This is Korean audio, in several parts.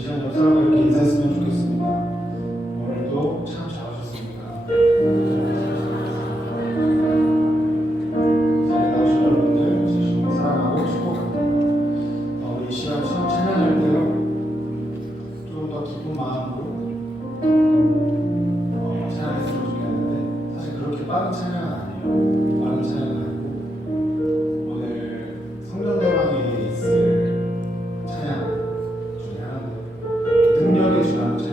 시간 옆 사람과 이렇게 인사했으면 좋겠습니다. 오늘도 참 잘하셨습니다. 이 자리에 나오신 여러분들 진심으로 사랑하고 축복합니다. 우리 이 시간 처음 찬양할 때요, 좀 더 기쁜 마음으로 찬양했으면 좋겠는데 사실 그렇게 빠른 찬양은 아니에요. 빠른 찬양은 아니고 오늘 성전대왕에 있을 찬양 중에 하나인데요. 능력의 주라는 찬양.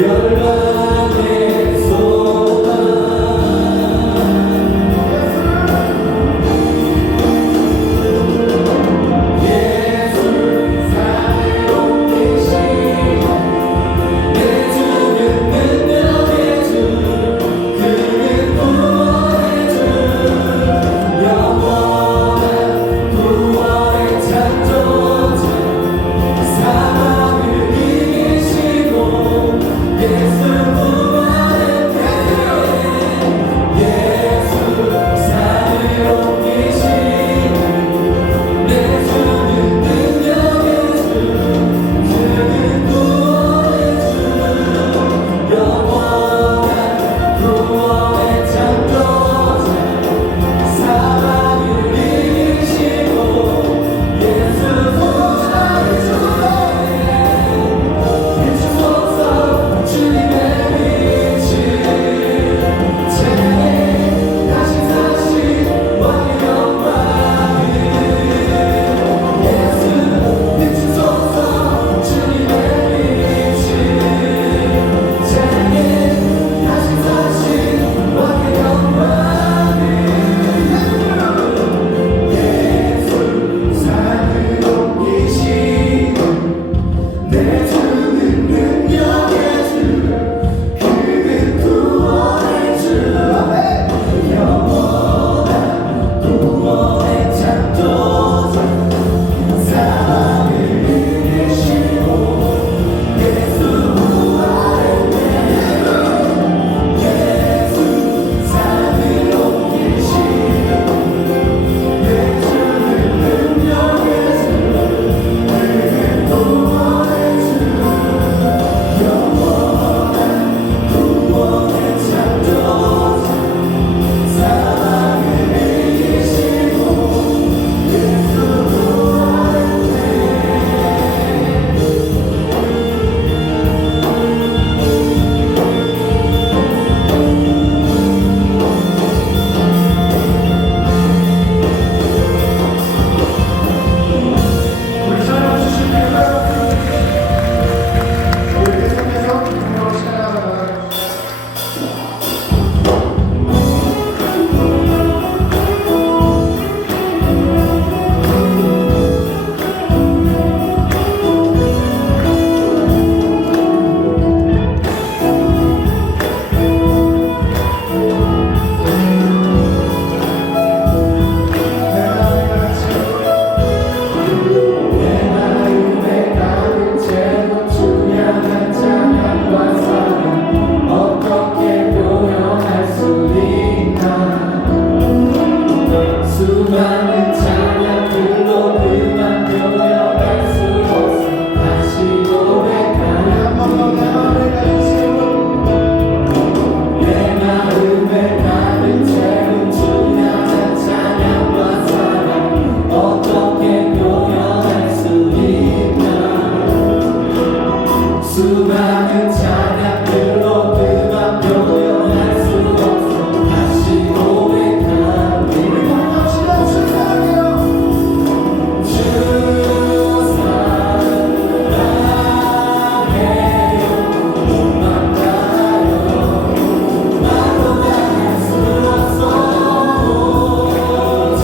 열방의 소망 예수 사랑으로 계신 내 주는 능력의 주 그는 구원의 주 영원한 구원의 창조자 사랑을 이기시고 예수 구원의 피 예수 사랑을 옮기시니 내 주는 능력의 주 그는 구원의 주 영원한 구원의 창조자 사랑을 이기시고 예수 구원의 주 비추소서 주님의 빛이 제게 다시 왕의 영광을 예수 비추소서 주님의 빛이 제게 다시 왕의 영광을 예수 사랑을 옮기시는 내 주는 능력의 주 그는 구원의 주 영원한 구원의 창조자 사랑을 이기시고 예수 구원의 피 예수 사랑을 옮기시고 내 주는 능력의 주 그는 구원의 주 영원한 구원의 창조자 사랑을 이기시고 예수 구원의 우리 찬양 주시겠어요? 우리 계속해서 주님으로 찬양하며 나가겠습니다. 내 마음에 가득 채운 주량한 찬양과 사랑 어떻게 표현할 수 있나 수많은 찬양들로 그만 표현할 수 없어 다시 고백하며 한번더 내 마음에 가득 채운 내 마음에 가득 채운 주량한 찬양과 사랑 어떻게 표현할 수 있나 수많은 찬양들로 그만 표현할 수 없어 다시 고백합니다 시간 축하해요. 주 사랑해요 고맙다요 말로 다할 수 없어 주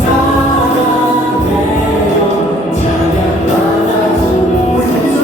사랑해요 찬양 받아주소서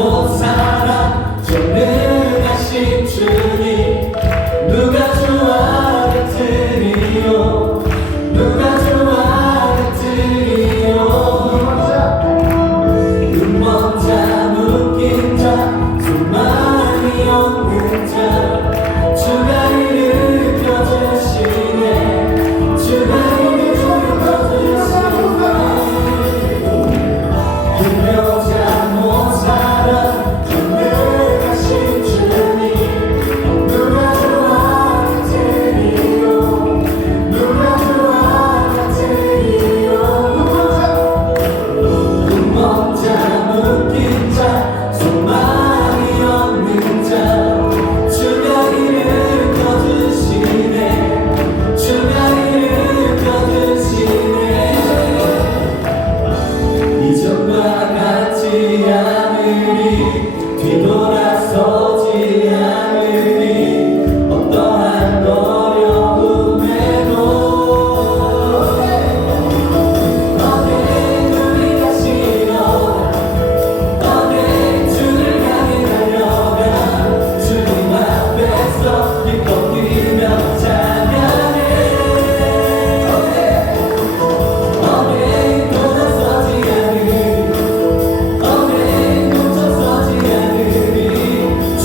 못 살아 전능하신 주님 누가 좋아하겠으리요 누가 좋아하겠으리요 눈먼 자 묶인 자 소망이 없는 자 주가 일으켜주시네 주가 일으켜주시네 유명자 못 살아 전능하신 주님 누가 좋아하겠으리요 누가 좋아하겠으리요 눈먼 자 묶인 자 소망이 없는 자 주가 일으켜주시네 주가 일으켜주시네 이전과 같지 않으리 뒤돌아서지 않으리 어떠한 어려움에도 어느 눈이 가시며 어느 주를 향해 달려가 주님 앞에서 기뻐 뛰며 찬양해 어느 돌아서지 않으리 어느 멈춰서지 않으리 주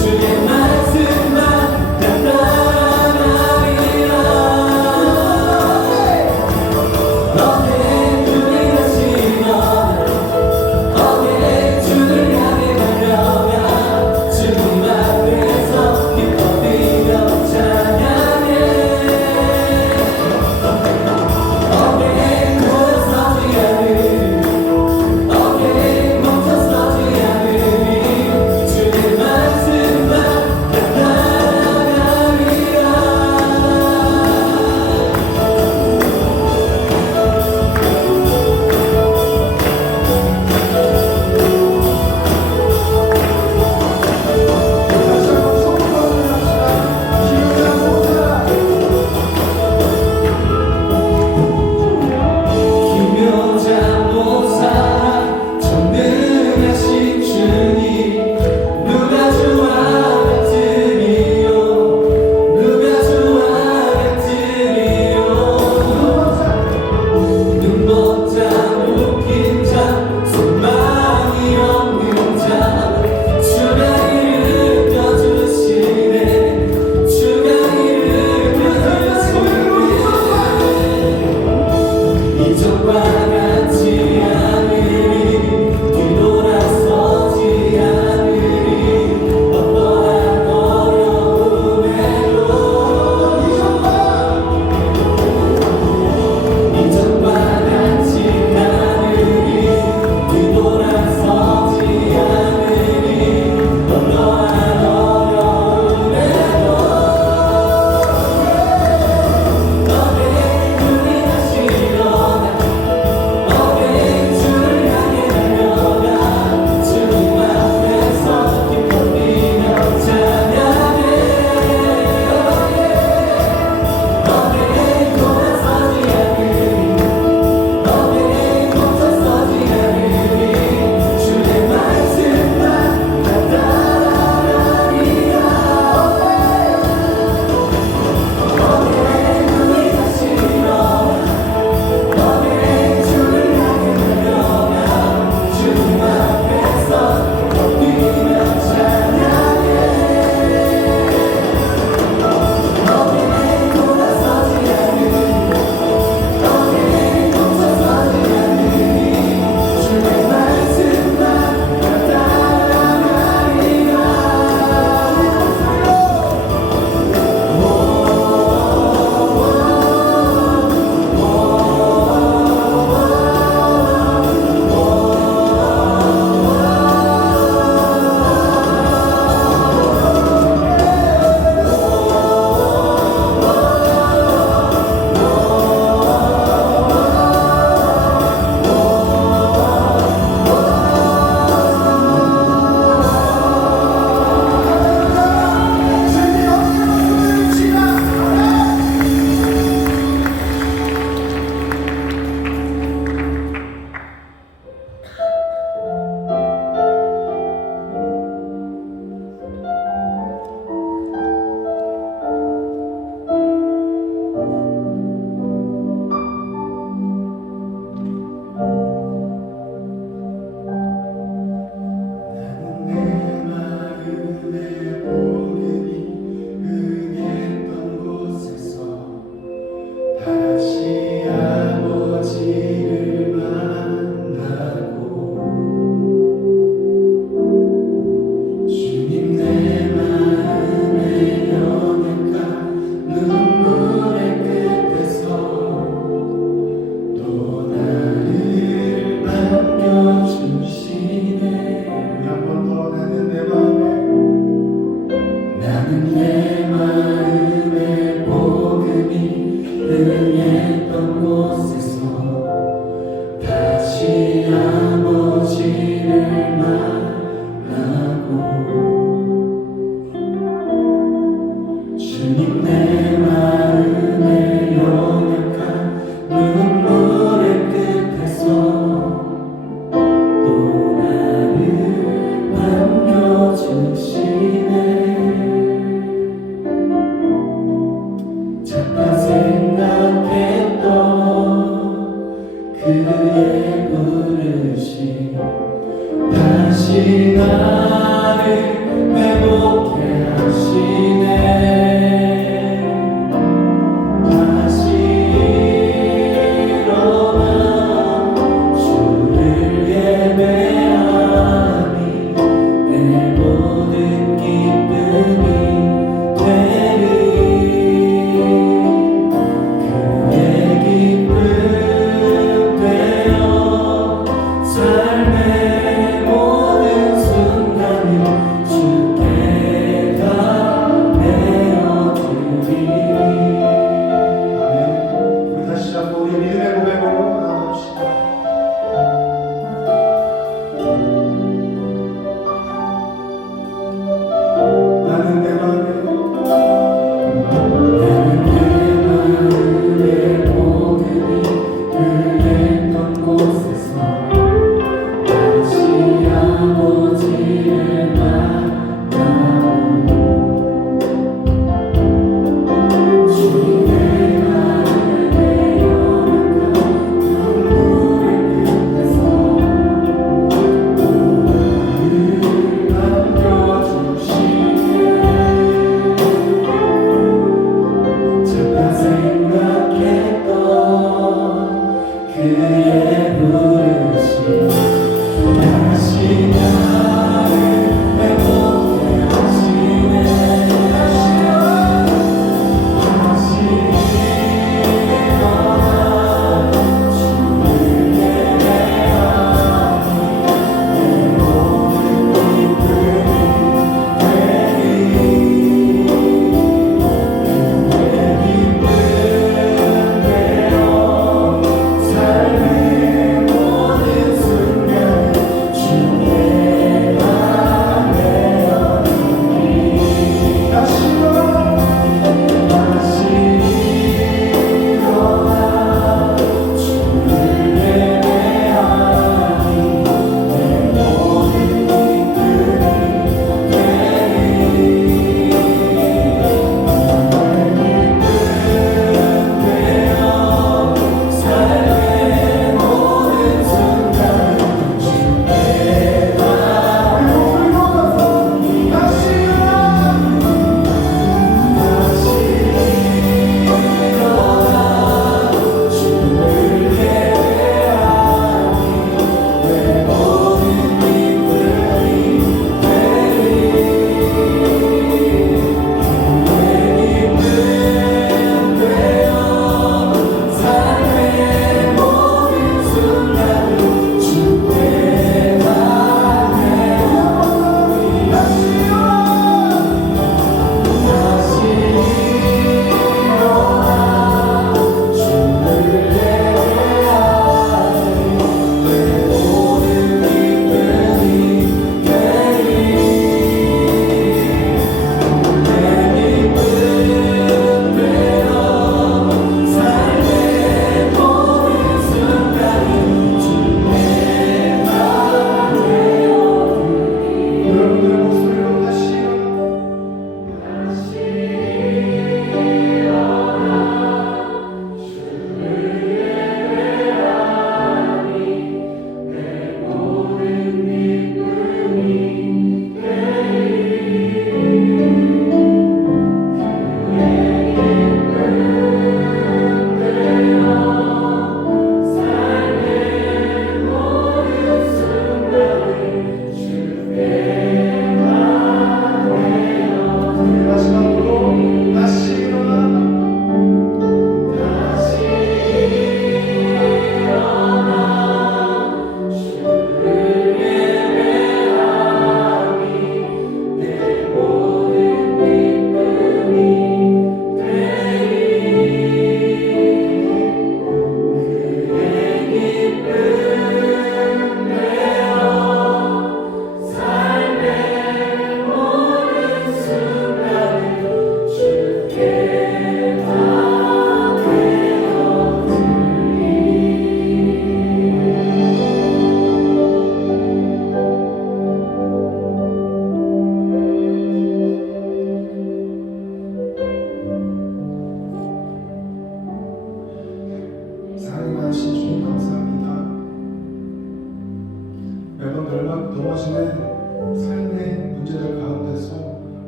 나를 회복해 하시네 다시 일어나 주를 예배하니 내 모든 기쁨이 되리 그의 기쁨 되어 삶의 모든 순간을 주께 다 내어드리리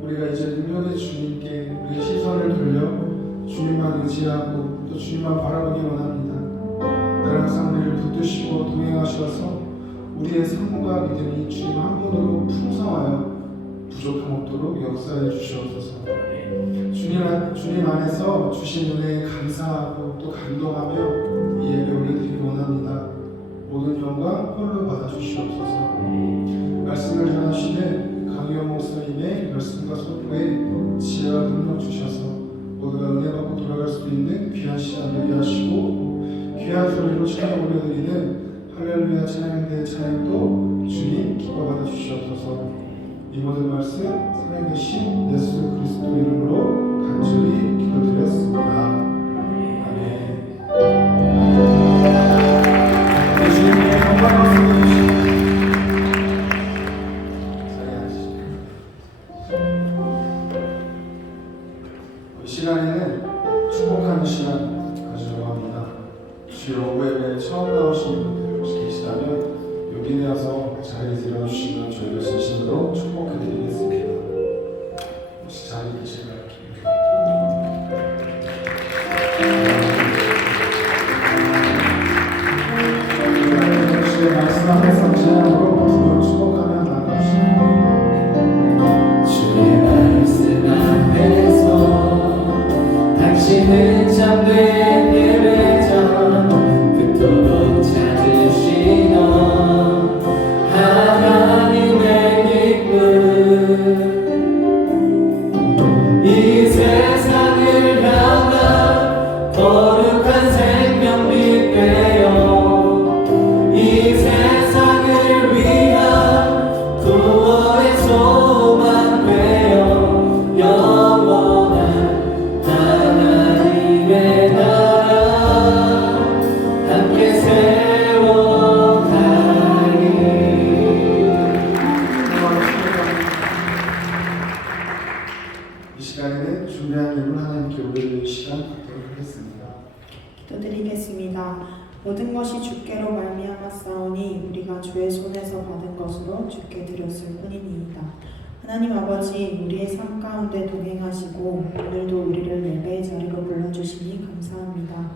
우리가 이제 능력의 주님께 우리의 시선을 돌려 주님만 의지하고 또 주님만 바라보기 원합니다. 늘 항상 우리를 붙드시고 동행하셔서 우리의 삶과 믿음이 주님 한 분으로 풍성하여 부족함 없도록 역사해 주시옵소서. 주님 안에서 주신 은혜에 감사하고 또 감동하며 이 예배 올려드리기 원합니다. 모든 영광 홀로 받아주시옵소서. 말씀을 전하시는 강유영 목사님의 말씀과 선포에 지혜와 능력 주셔서 모두가 은혜 받고 돌아갈 수 있는 귀한 시간 되게 하시고 귀한 소리로 찬양 올려드리는 할렐루야 찬양대의 찬양도 주님 기뻐 받아주시옵소서. 이 모든 말씀 살아계신 예수 그리스도 이름으로 간절히 기도드렸습니다. 아멘. 예수님의 영광 말씀해 주시옵소서. 이 시간에는 축복하는 시간 가지려고 합니다. 주일 오후 예배에 처음 나오신 분들 혹시 계시다면 여기 내어서 자리에 일어나주시면 저희가 진심으로 축복해드리겠습니다. 혹시 자리에 계실까요? 주의 말씀 앞에서 찬양으로 주를 축복하며 나아가주시옵소서. 주의 말씀 앞에서 당신은 참된 예배자 그토록 찾으시던 하나님의 기쁨 이 세상을 향한 거룩한 생명빛 되어 이 세상을 위한 구원의 소망 되어 영원한 하나님의 나라 함께 세워가리. 이 시간에는 준비한 예물 하나님께 올려드리는 시간 갖도록 하겠습니다. 기도드리겠습니다. 모든 것이 주께로 말미암아 싸우니 우리가 주의 손에서 받은 것으로 주께 드렸을 뿐이니이다. 하나님 아버지, 우리의 삶 가운데 동행하시고 오늘도 우리를 예배의 자리로 불러주시니 감사합니다.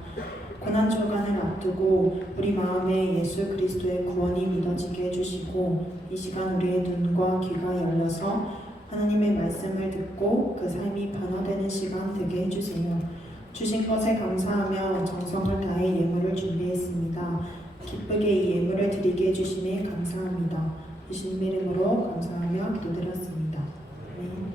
고난초간을 앞두고 우리 마음에 예수 그리스도의 구원이 믿어지게 해주시고 이 시간 우리의 눈과 귀가 열려서 하나님의 말씀을 듣고 그 삶이 변화되는 시간 되게 해주세요. 주신 것에 감사하며 정성을 다해 예물을 준비했습니다. 기쁘게 이 예물을 드리게 해주시니 감사합니다. 예수님 이름으로 감사하며 기도드렸습니다. 아멘.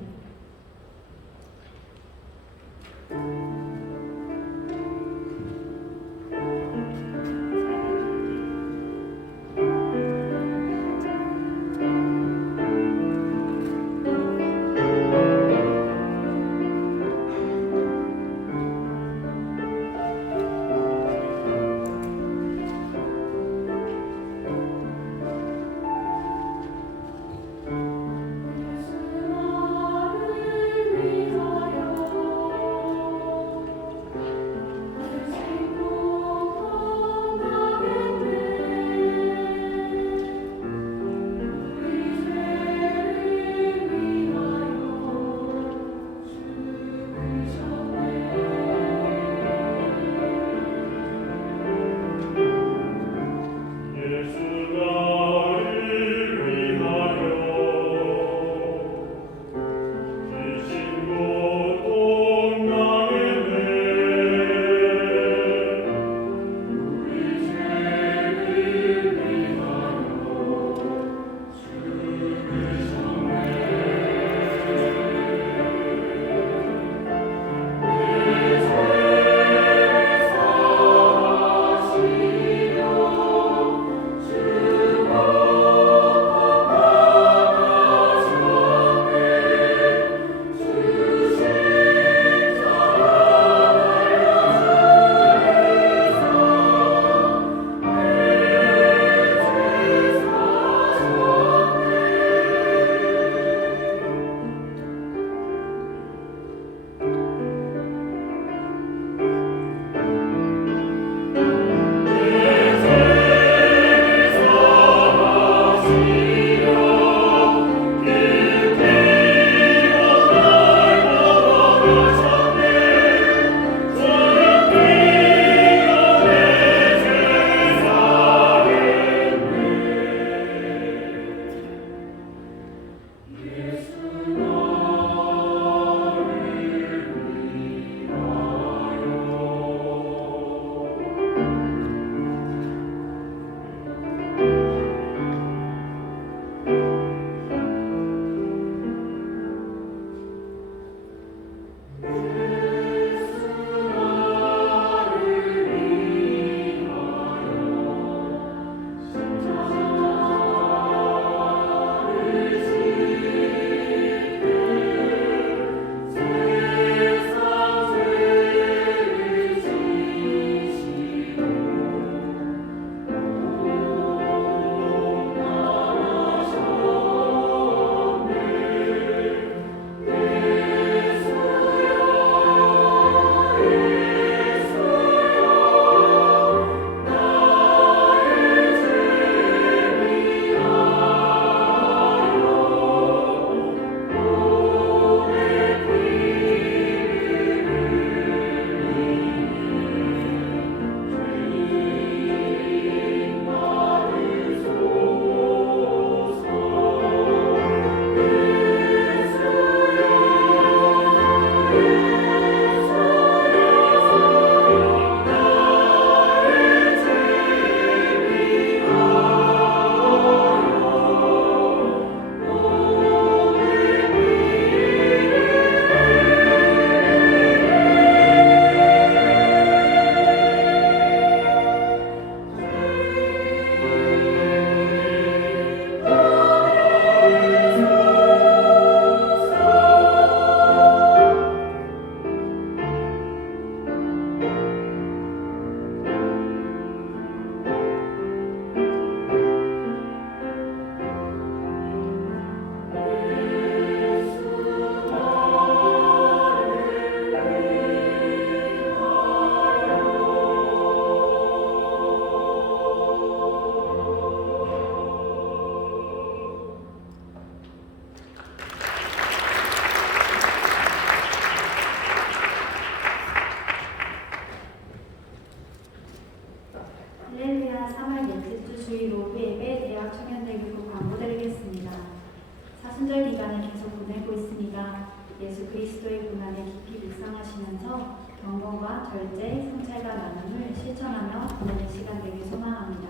순절 기간을 계속 보내고 있습니다. 예수 그리스도의 고난을 깊이 묵상하시면서 경건과 절제, 성찰과 나눔을 실천하며 보내는 시간 되길 소망합니다.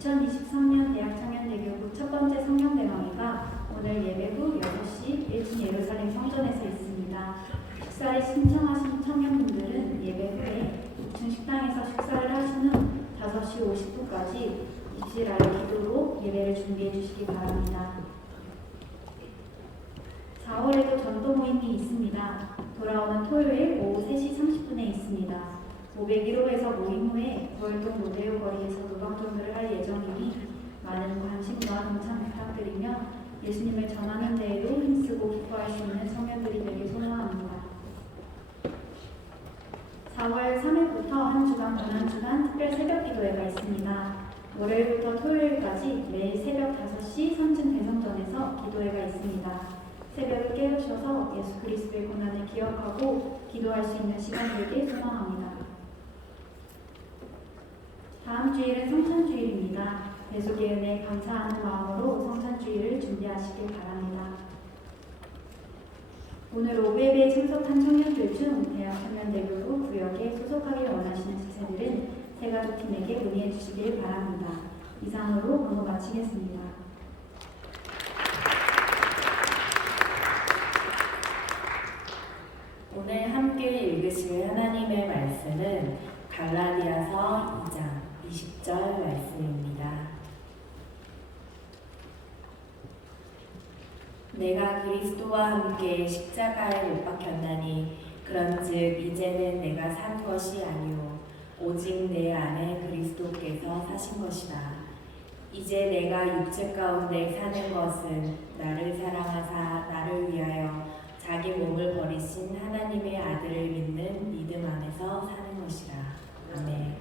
2023년 대학청년대교구 첫 번째 성경대강의가 오늘 예배 후 6시 1층 예루살렘 성전에서 있습니다. 식사를 신청하신 청년분들은 예배 후에 6층 식당에서 식사를 하신 후 5시 50분까지 입실 아래 기도로 예배를 준비해 주시기 바랍니다. 4월에도 전도 모임이 있습니다. 돌아오는 토요일 오후 3시 30분에 있습니다. 501호에서 모임 후에 부월동 로데오 거리에서 노방전도를 할 예정이니 많은 관심과 동참 부탁드리며 예수님을 전하는 데에도 힘쓰고 기뻐할 수 있는 청년들이 되길 소망합니다. 4월 3일부터 한 주간 고난주간 특별 새벽 기도회가 있습니다. 월요일부터 토요일까지 매일 새벽 5시 선진 대성전에서 기도회가 있습니다. 새벽에 깨우셔서 예수 그리스도의 고난을 기억하고 기도할 수 있는 시간 되길 소망합니다. 다음 주일은 성찬주일입니다. 대속의 은혜에 감사하는 마음으로 성찬주일을 준비하시길 바랍니다. 오늘 오후 예배에 참석한 청년들 중 대학청년대교구 구역에 소속하길 원하시는 지체들은 새가족팀에게 문의해 주시길 바랍니다. 이상으로 공부 마치겠습니다. 오늘 함께 읽으실 하나님의 말씀은 갈라디아서 2장 20절 말씀입니다. 내가 그리스도와 함께 십자가에 못 박혔나니 그런즉 이제는 내가 산 것이 아니요 오직 내 안에 그리스도께서 사신 것이다. 이제 내가 육체 가운데 사는 것은 나를 사랑하사 나를 위하여 자기 몸을 버리신 하나님의 아들을 믿는 믿음 안에서 사는 것이라. 아멘.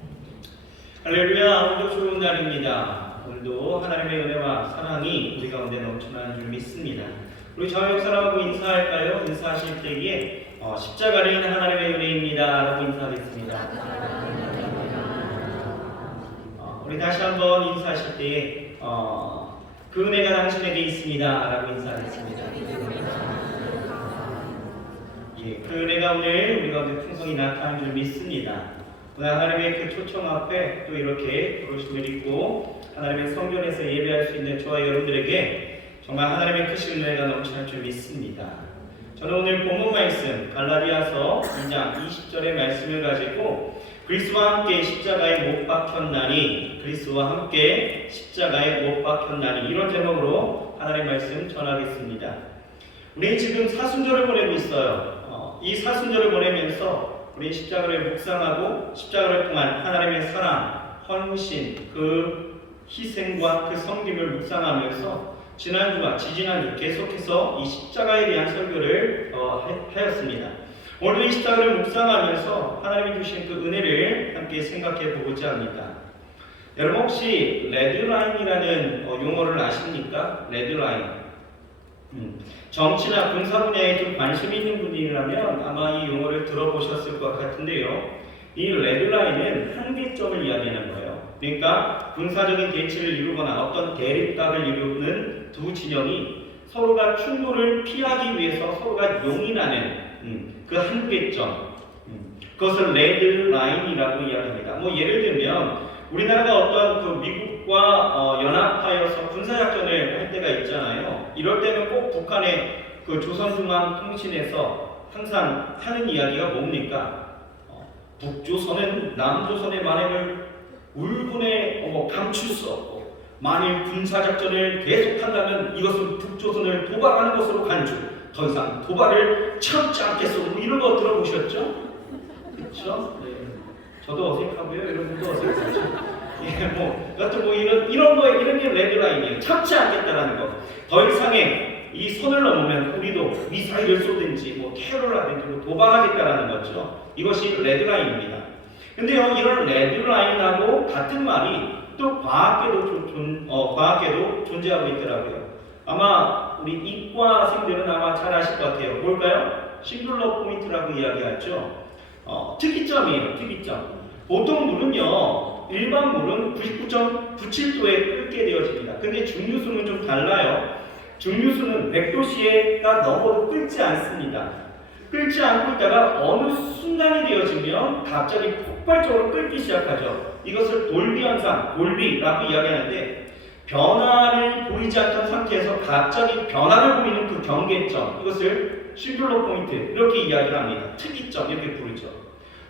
할렐루야. 오늘도 좋은 날입니다. 오늘도 하나님의 은혜와 사랑이 우리 가운데 넘쳐나는 줄 믿습니다. 우리 저녁 사람하고 인사할까요? 인사하실 때에 십자가는 하나님의 은혜입니다 라고 인사하겠습니다. 우리 다시 한번 인사하실 때에 그 은혜가 당신에게 있습니다 라고 인사하겠습니다. 예, 그 은혜가 오늘 우리 가운데 풍성히 나타나는 줄 믿습니다. 오늘 하나님의 그 초청 앞에 또 이렇게 부르심을 입고 하나님의 성전에서 예배할 수 있는 저와 여러분들에게 정말 하나님의 크신 은혜가 넘치는 줄 믿습니다. 저는 오늘 본문 말씀 갈라디아서 2장 20절의 말씀을 가지고 그리스도와 함께 십자가에 못 박혔나니 그리스도와 함께 십자가에 못 박혔나니 이런 제목으로 하나님의 말씀 전하겠습니다. 우리 지금 사순절을 보내고 있어요. 이 사순절을 보내면서 우리 십자가를 묵상하고 십자가를 통한 하나님의 사랑, 헌신, 그 희생과 그 섬김을 묵상하면서 지난주와 지지난주 계속해서 이 십자가에 대한 설교를 하였습니다. 오늘도 이 십자가를 묵상하면서 하나님이 주신 그 은혜를 함께 생각해 보고자 합니다. 여러분 혹시 레드라인이라는 용어를 아십니까? 레드라인. 정치나 군사 분야에 좀 관심이 있는 분이라면 아마 이 용어를 들어보셨을 것 같은데요. 이 레드라인은 한계점을 이야기하는 거예요. 그러니까 군사적인 대치를 이루거나 어떤 대립각을 이루는 두 진영이 서로가 충돌을 피하기 위해서 서로가 용인하는 그 한계점, 그것을 레드라인이라고 이야기합니다. 뭐 예를 들면 우리나라가 어떤 그 미국과 연합하여서 군사작전을 할 때가 있잖아요. 이럴 때는 꼭 북한의 그 조선중앙통신에서 항상 하는 이야기가 뭡니까? 북조선은 남조선의 만행을 울분에 감출 수 없고 만일 군사작전을 계속한다면 이것은 북조선을 도발하는 것으로 간주, 더 이상 도발을 참지 않겠소. 뭐 이런 거 들어보셨죠? 그렇죠? 네. 저도 어색하고요. 여러분도 어색하죠? 예, 여튼 이런 게 레드라인이에요. 참지 않겠다라는 거. 더 이상의 이 선을 넘으면 우리도 미사일을 쏘든지 테러를 하든지 도발하겠다라는 거죠. 이것이 레드라인입니다. 근데요, 이런 레드라인하고 같은 말이 또 과학계도 존재하고 있더라고요. 아마 우리 이과생들은 아마 잘 아실 것 같아요. 뭘까요? 싱글러 포인트라고 이야기하죠. 특이점이에요. 특이점. 보통 물은요, 일반 물은 99.97도에 끓게 되어집니다. 근데 증류수는 좀 달라요. 증류수는 100도씨가 넘어도 끓지 않습니다. 끓지 않고 있다가 어느 순간이 되어지면 갑자기 폭발적으로 끓기 시작하죠. 이것을 돌비 현상, 돌비라고 이야기하는데 변화를 보이지 않던 상태에서 갑자기 변화를 보이는 그 경계점, 이것을 싱귤러 포인트 이렇게 이야기를 합니다. 특이점 이렇게 부르죠.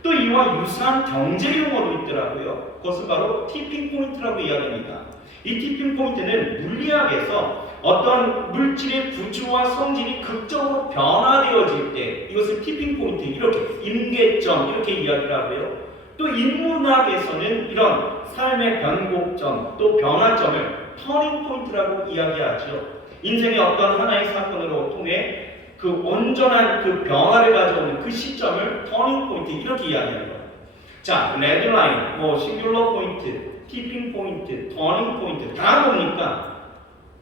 또 이와 유사한 경제 용어도 있더라고요. 그것은 바로 티핑 포인트라고 이야기합니다. 이 티핑 포인트는 물리학에서 어떤 물질의 구조와 성질이 극적으로 변화되어질 때 이것을 티핑 포인트, 이렇게 임계점 이렇게 이야기를 하고요. 또 인문학에서는 이런 삶의 변곡점 또 변화점을 터닝 포인트라고 이야기하죠. 인생의 어떤 하나의 사건으로 통해 그 온전한 그 변화를 가져오는 그 시점을 터닝 포인트 이렇게 이야기하는 거예요. 자, 레드라인, 싱귤러 포인트, 티핑 포인트, 터닝 포인트 다 뭡니까?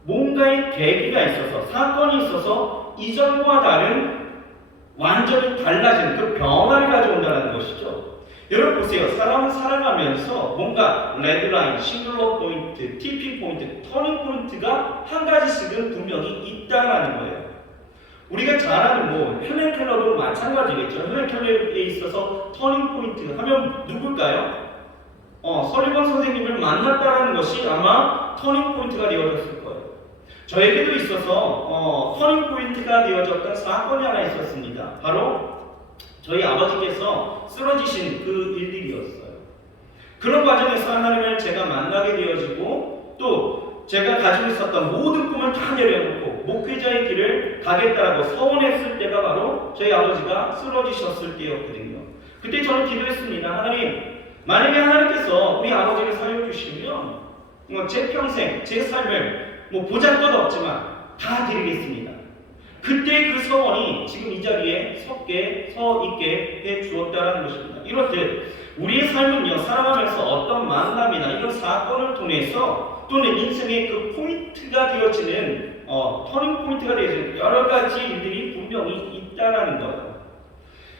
뭔가의 계기가 있어서, 사건이 있어서 이전과 다른 완전히 달라진 그 변화를 가져온다는 것이죠. 여러분 보세요. 사람은 살아가면서 뭔가 레드라인, 싱귤러 포인트, 티핑 포인트, 터닝 포인트가 한 가지씩은 분명히 있다라는 거예요. 우리가 잘 아는 헬렌 켈러도 마찬가지겠죠. 헬렌 켈러에 있어서 터닝 포인트 하면 누굴까요? 설리번 선생님을 만났다라는 것이 아마 터닝 포인트가 되어졌을 거예요. 저에게도 있어서 터닝 포인트가 되어졌던 사건이 하나 있었습니다. 바로 저희 아버지께서 쓰러지신 그 일들이었어요. 그런 과정에서 하나님을 제가 만나게 되어지고 또 제가 가지고 있었던 모든 꿈을 다 내려놓고 목회자의 길을 가겠다라고 서원했을 때가 바로 저희 아버지가 쓰러지셨을 때였거든요. 그때 저는 기도했습니다. 하나님, 만약에 하나님께서 우리 아버지를 살려주시면 제 평생, 제 삶을 보잘것없지만 다 드리겠습니다. 그때 그 서원이 지금 이 자리에 서 있게 해 주었다는 것입니다. 이렇듯 우리의 삶은요, 살아가면서 어떤 만남이나 이런 사건을 통해서 또는 인생의 그 포인트가 되어지는 터닝 포인트가 되어지는 여러 가지 일들이 분명히 있다라는 거예요.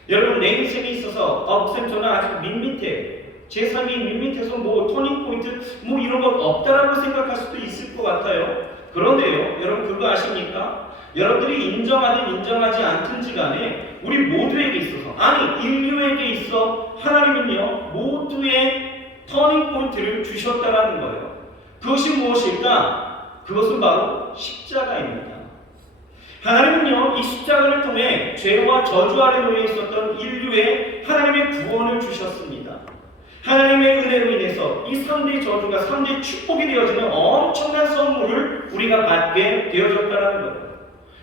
여러분, 내 인생에 있어서 선생님 저는 아직 밋밋해, 제 삶이 밋밋해서 터닝 포인트 이런 거 없다라고 생각할 수도 있을 것 같아요. 그런데요, 여러분 그거 아십니까? 여러분들이 인정하든 인정하지 않든지 간에 우리 모두에게 있어서, 아니 인류에게 있어 하나님은요 모두의 터닝 포인트를 주셨다라는 거예요. 그것이 무엇일까? 그것은 바로 십자가입니다. 하나님은요 이 십자가를 통해 죄와 저주 아래 놓여 있었던 인류에 하나님의 구원을 주셨습니다. 하나님의 은혜로 인해서 이 3대 저주가 3대 축복이 되어지는 엄청난 선물을 우리가 받게 되어졌다는 거예요.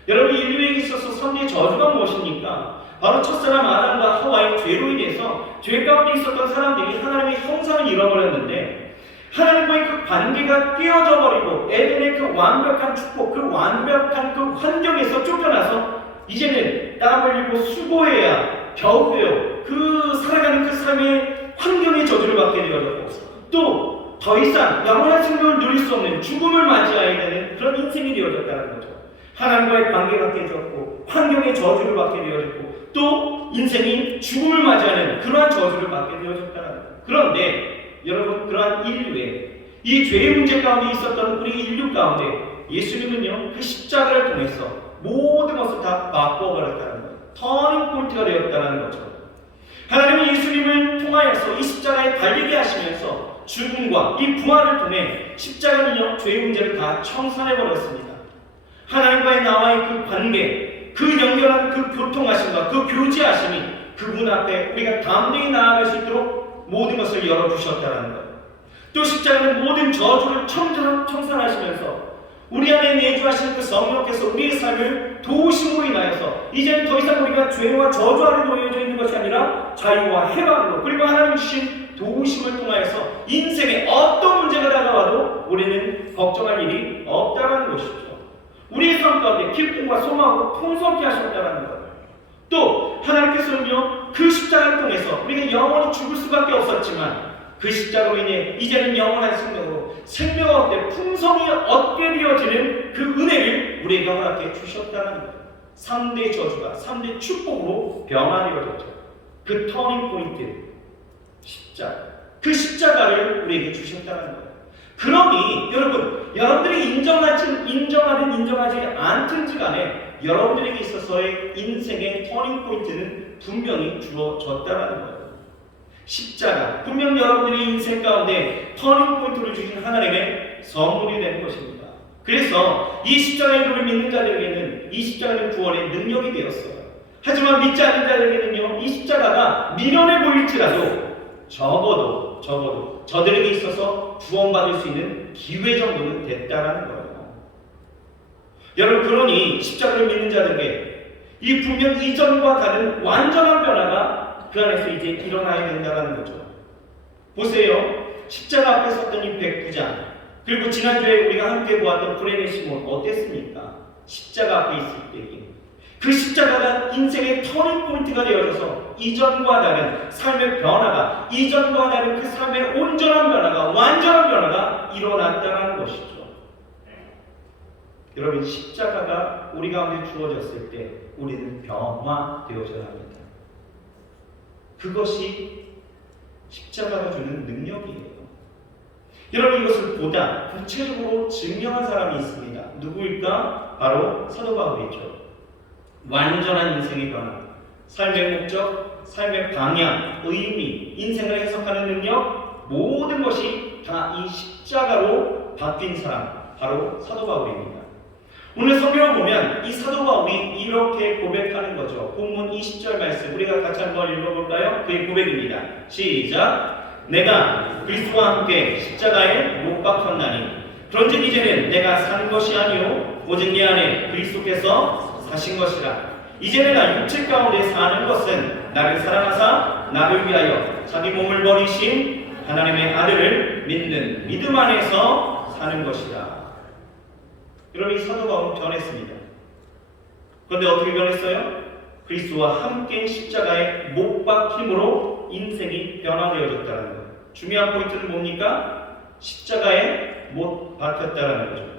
여러분, 인류에게 있어서 3대 저주가 무엇입니까? 바로 첫사람 아담과 하와의 죄로 인해서 죄 가운데 있었던 사람들이 하나님의 형상을 잃어버렸는데 하나님과의 그 관계가 깨어져 버리고 에덴의 그 완벽한 축복, 그 완벽한 그 환경에서 쫓겨나서 이제는 땀 흘리고 수고해야 겨우겨우 그 살아가는 그 삶의 환경의 저주를 받게 되어졌고 또 더 이상 영원한 생명을 누릴 수 없는 죽음을 맞이해야 되는 그런 인생이 되어졌다는 거죠. 하나님과의 관계가 깨졌고 환경의 저주를 받게 되어졌고 또 인생이 죽음을 맞이하는 그러한 저주를 받게 되어졌다는 거예요. 그런데 여러분, 그러한 인류에 이 죄의 문제 가운데 있었던 우리 인류 가운데 예수님은요 그 십자가를 통해서 모든 것을 다 바꿔버렸다는 거예요. 터닝 포인트가 되었다는 거죠. 하나님은 예수님을 통하여서 이 십자가에 달리게 하시면서 죽음과 이 부활을 통해 십자가는요 죄의 문제를 다 청산해버렸습니다. 하나님과의 나와의 그 관계, 그 연결한 그 교통하심과 그 교제하심이 그분 앞에 우리가 담대히 나아갈 수 있도록 모든 것을 열어주셨다는 거예요. 또 십자가는 모든 저주를 청산하시면서 우리 안에 내주하신 그 성령께서 우리의 삶을 도우심으로 인하여서 이제는 더 이상 우리가 죄와 저주 아래 놓여져 있는 것이 아니라 자유와 해방으로, 그리고 하나님 주신 도우심을 통하여서 인생에 어떤 문제가 다가와도 우리는 걱정할 일이 없다는 것이죠. 우리의 삶 가운데 기쁨과 소망으로 풍성케 하셨다는 거예요. 또 하나님께서는요 그 십자가를 통해서 우리가 영원히 죽을 수밖에 없었지만 그 십자가로 인해 이제는 영원한 생명으로 생명 얻되 풍성히 얻게 되어지는 그 은혜를 우리에게 허락해 주셨다는 거예요. 3대 저주가 3대 축복으로 변화되어졌죠. 그 터닝 포인트 십자가. 그 십자가를 우리에게 주셨다는 거예요. 그러니 여러분, 여러분들이 인정하지 않든지 간에 여러분들에게 있어서의 인생의 터닝 포인트는 분명히 주어졌다는 거예요. 십자가, 분명 여러분들의 인생 가운데 터닝 포인트를 주신 하나님의 선물이 되는 것입니다. 그래서 이 십자가의 이름을 믿는 자들에게는 이 십자가는 구원의 능력이 되었어요. 하지만 믿지 않는 자들에게는요, 이 십자가가 미련해 보일지라도 적어도 저들에게 있어서 구원받을 수 있는 기회 정도는 됐다라는 거예요. 여러분, 그러니 십자가를 믿는 자들에게 이 분명 이전과 다른 완전한 변화가 그 안에서 이제 일어나야 된다는 거죠. 보세요. 십자가 앞에 섰던 이 백부장, 그리고 지난주에 우리가 함께 보았던 브레네 시몬 어땠습니까? 십자가 앞에 있을 때에 그 십자가가 인생의 터닝 포인트가 되어져서 이전과 다른 삶의 변화가, 이전과 다른 그 삶의 온전한 변화가, 완전한 변화가 일어났다는 것이죠. 여러분, 십자가가 우리 가운데 주어졌을 때 우리는 변화되어져야 합니다. 그것이 십자가가 주는 능력이에요. 여러분, 이것을 보다 구체적으로 증명한 사람이 있습니다. 누구일까? 바로 사도 바울이죠. 완전한 인생의 변화, 삶의 목적, 삶의 방향, 의미, 인생을 해석하는 능력, 모든 것이 다 이 십자가로 바뀐 사람, 바로 사도 바울입니다. 오늘 성경을 보면 이 사도 바울이 이렇게 고백하는 거죠. 본문 20절 말씀 우리가 같이 한번 읽어볼까요? 그의 고백입니다. 시작. 내가 그리스도와 함께 십자가에 못 박혔나니 그런즉 이제는 내가 산 것이 아니요 오직 내 안에 그리스도께서 사신 것이라. 이제 내가 육체 가운데 사는 것은 나를 사랑하사 나를 위하여 자기 몸을 버리신 하나님의 아들을 믿는 믿음 안에서 사는 것이라. 여러분, 이 사도 바울은 변했습니다. 그런데 어떻게 변했어요? 그리스도와 함께 십자가에 못 박힘으로 인생이 변화되어졌다는 거예요. 중요한 포인트는 뭡니까? 십자가에 못 박혔다는 거죠.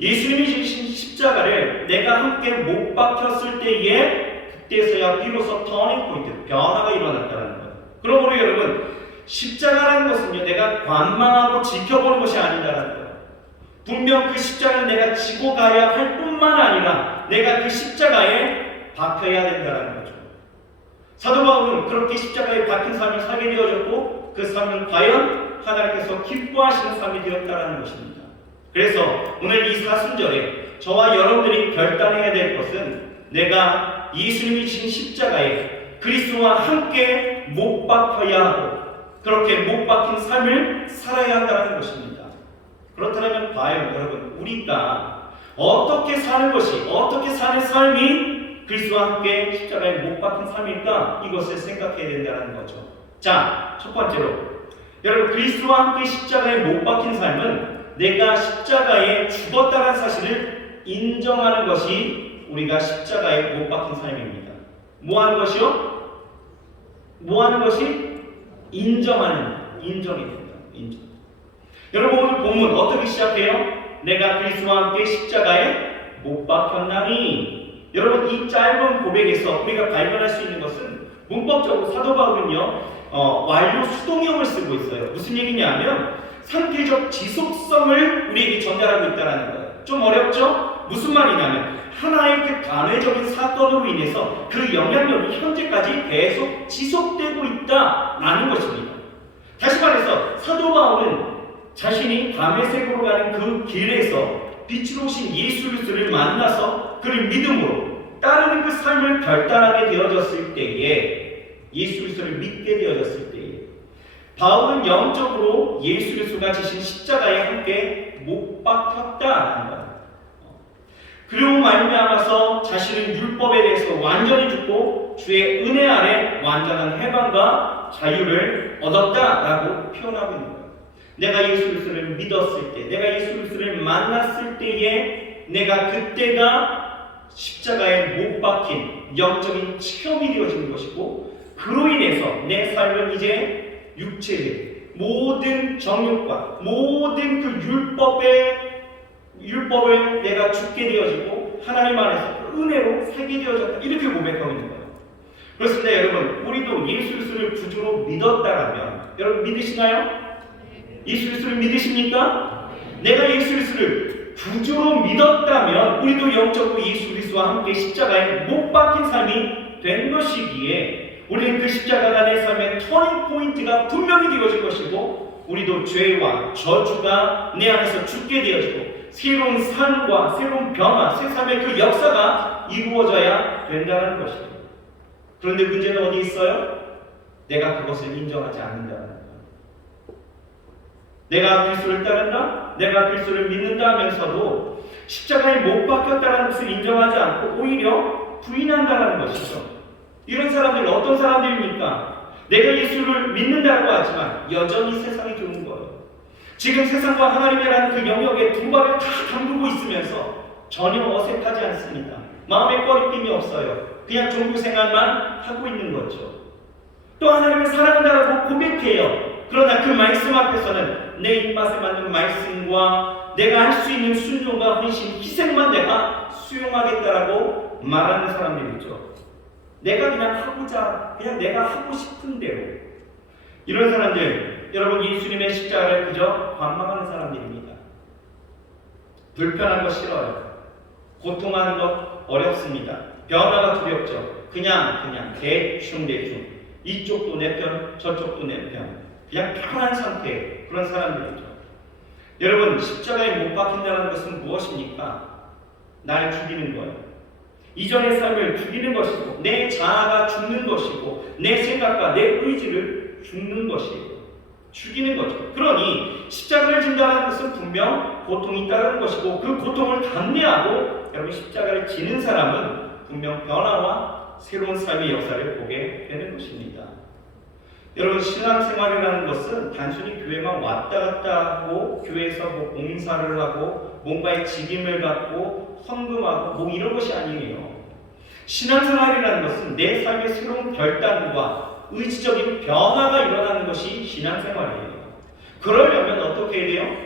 예수님이 지신 십자가를 내가 함께 못 박혔을 때에 그때서야 비로소 터닝 포인트, 변화가 일어났다는 거예요. 그러므로 여러분, 십자가라는 것은요, 내가 관망하고 지켜보는 것이 아니다라는 거예요. 분명 그 십자가를 내가 지고 가야 할 뿐만 아니라 내가 그 십자가에 박혀야 된다는 거죠. 사도 바울은 그렇게 십자가에 박힌 삶을 살게 되어졌고 그 삶은 과연 하나님께서 기뻐하시는 삶이 되었다는 것입니다. 그래서 오늘 이 사순절에 저와 여러분들이 결단해야 될 것은 내가 예수님이 지신 십자가에 그리스도와 함께 못 박혀야 하고 그렇게 못 박힌 삶을 살아야 한다는 것입니다. 그렇다면 과연 여러분, 우리가 어떻게 사는 것이, 어떻게 사는 삶이 그리스도와 함께 십자가에 못 박힌 삶일까? 이것을 생각해야 된다는 거죠. 자, 첫 번째로 여러분, 그리스도와 함께 십자가에 못 박힌 삶은 내가 십자가에 죽었다는 사실을 인정하는 것이 우리가 십자가에 못 박힌 삶입니다. 뭐 하는 것이요? 뭐 하는 것이? 인정이 됩니다. 인정. 여러분, 오늘 본문 어떻게 시작해요? 내가 그리스도와 함께 십자가에 못 박혔나니. 여러분, 이 짧은 고백에서 우리가 발견할 수 있는 것은 문법적으로 사도 바울은요, 완료 수동형을 쓰고 있어요. 무슨 얘기냐면 상태적 지속성을 우리에게 전달하고 있다는 거예요. 좀 어렵죠? 무슨 말이냐면 하나의 그 단회적인 사건으로 인해서 그 영향력이 현재까지 계속 지속되고 있다라는 것입니다. 다시 말해서 사도 바울은 자신이 다메섹으로 가는 그 길에서 빛으로 오신 예수 그리스도를 만나서 그를 믿음으로 따르는 그 삶을 결단하게 되어졌을 때에, 예수 그리스도를 믿게 되어졌을 때에 바울은 영적으로 예수 그리스도가 지신 십자가에 함께 못 박혔다는 거예요. 그리고 말미암아서 자신은 율법에 대해서 완전히 죽고 주의 은혜 안에 완전한 해방과 자유를 얻었다라고 표현하고 있는 거예요. 내가 예수 그리스도를 믿었을 때, 내가 예수 그리스도를 만났을 때에 내가 그때가 십자가에 못 박힌 영적인 체험이 되어지는 것이고, 그로 인해서 내 삶은 이제 육체의 모든 정욕과 모든 그 율법을 내가 죽게 되어지고 하나님 안에서 은혜로 살게 되어졌다, 이렇게 고백하고 있는 거예요. 그렇습니다. 여러분, 우리도 예수 그리스도를 구주로 믿었다라면 여러분 믿으시나요? 예수 그리스도를 믿으십니까? 내가 예수 그리스도를 구주로 믿었다면 우리도 영적으로 예수 그리스도와 함께 십자가에 못 박힌 삶이 된 것이기에 우리는 그 십자가가 내 삶의 터닝 포인트가 분명히 되어질 것이고 우리도 죄와 저주가 내 안에서 죽게 되어지고 새로운 삶과 새로운 변화, 새 삶의 그 역사가 이루어져야 된다는 것입니다. 그런데 문제는 어디 있어요? 내가 그것을 인정하지 않는다는 거예요. 내가 그리스도를 따른다? 내가 그리스도를 믿는다 하면서도 십자가에 못 박혔다는 것을 인정하지 않고 오히려 부인한다는 것이죠. 이런 사람들은 어떤 사람들입니까? 내가 예수를 믿는다고 하지만 여전히 세상이 좋은 거예요. 지금 세상과 하나님이라는 그 영역에 두 발을 다 담그고 있으면서 전혀 어색하지 않습니다. 마음에 꺼리낌이 없어요. 그냥 종교 생활만 하고 있는 거죠. 또 하나님을 사랑한다고 고백해요. 그러나 그 말씀 앞에서는 내 입맛에 맞는 말씀과 내가 할 수 있는 순종과 헌신, 희생만 내가 수용하겠다라고 말하는 사람들이죠. 내가 그냥 하고자, 그냥 내가 하고 싶은 대로. 이런 사람들, 여러분 예수님의 십자가를 그저 관망하는 사람들입니다. 불편한 거 싫어요. 고통하는 것 어렵습니다. 변화가 두렵죠. 그냥 대충 이쪽도 내 편, 저쪽도 내 편. 그냥 편한 상태, 그런 사람들이죠. 여러분 십자가에 못 박힌다는 것은 무엇입니까? 나를 죽이는 거예요. 이전의 삶을 죽이는 것이고 내 자아가 죽는 것이고 내 생각과 내 의지를 죽는 것이에요. 죽이는 거죠. 그러니 십자가를 진다는 것은 분명 고통이 따르는 것이고 그 고통을 감내하고 여러분 십자가를 지는 사람은 분명 변화와 새로운 삶의 역사를 보게 되는 것입니다. 여러분 신앙생활이라는 것은 단순히 교회만 왔다 갔다 하고 교회에서 뭐 봉사를 하고 뭔가의 직임을 갖고 헌금하고 뭐 이런 것이 아니에요. 신앙생활이라는 것은 내 삶의 새로운 결단과 의지적인 변화가 일어나는 것이 신앙생활이에요. 그러려면 어떻게 해야 돼요?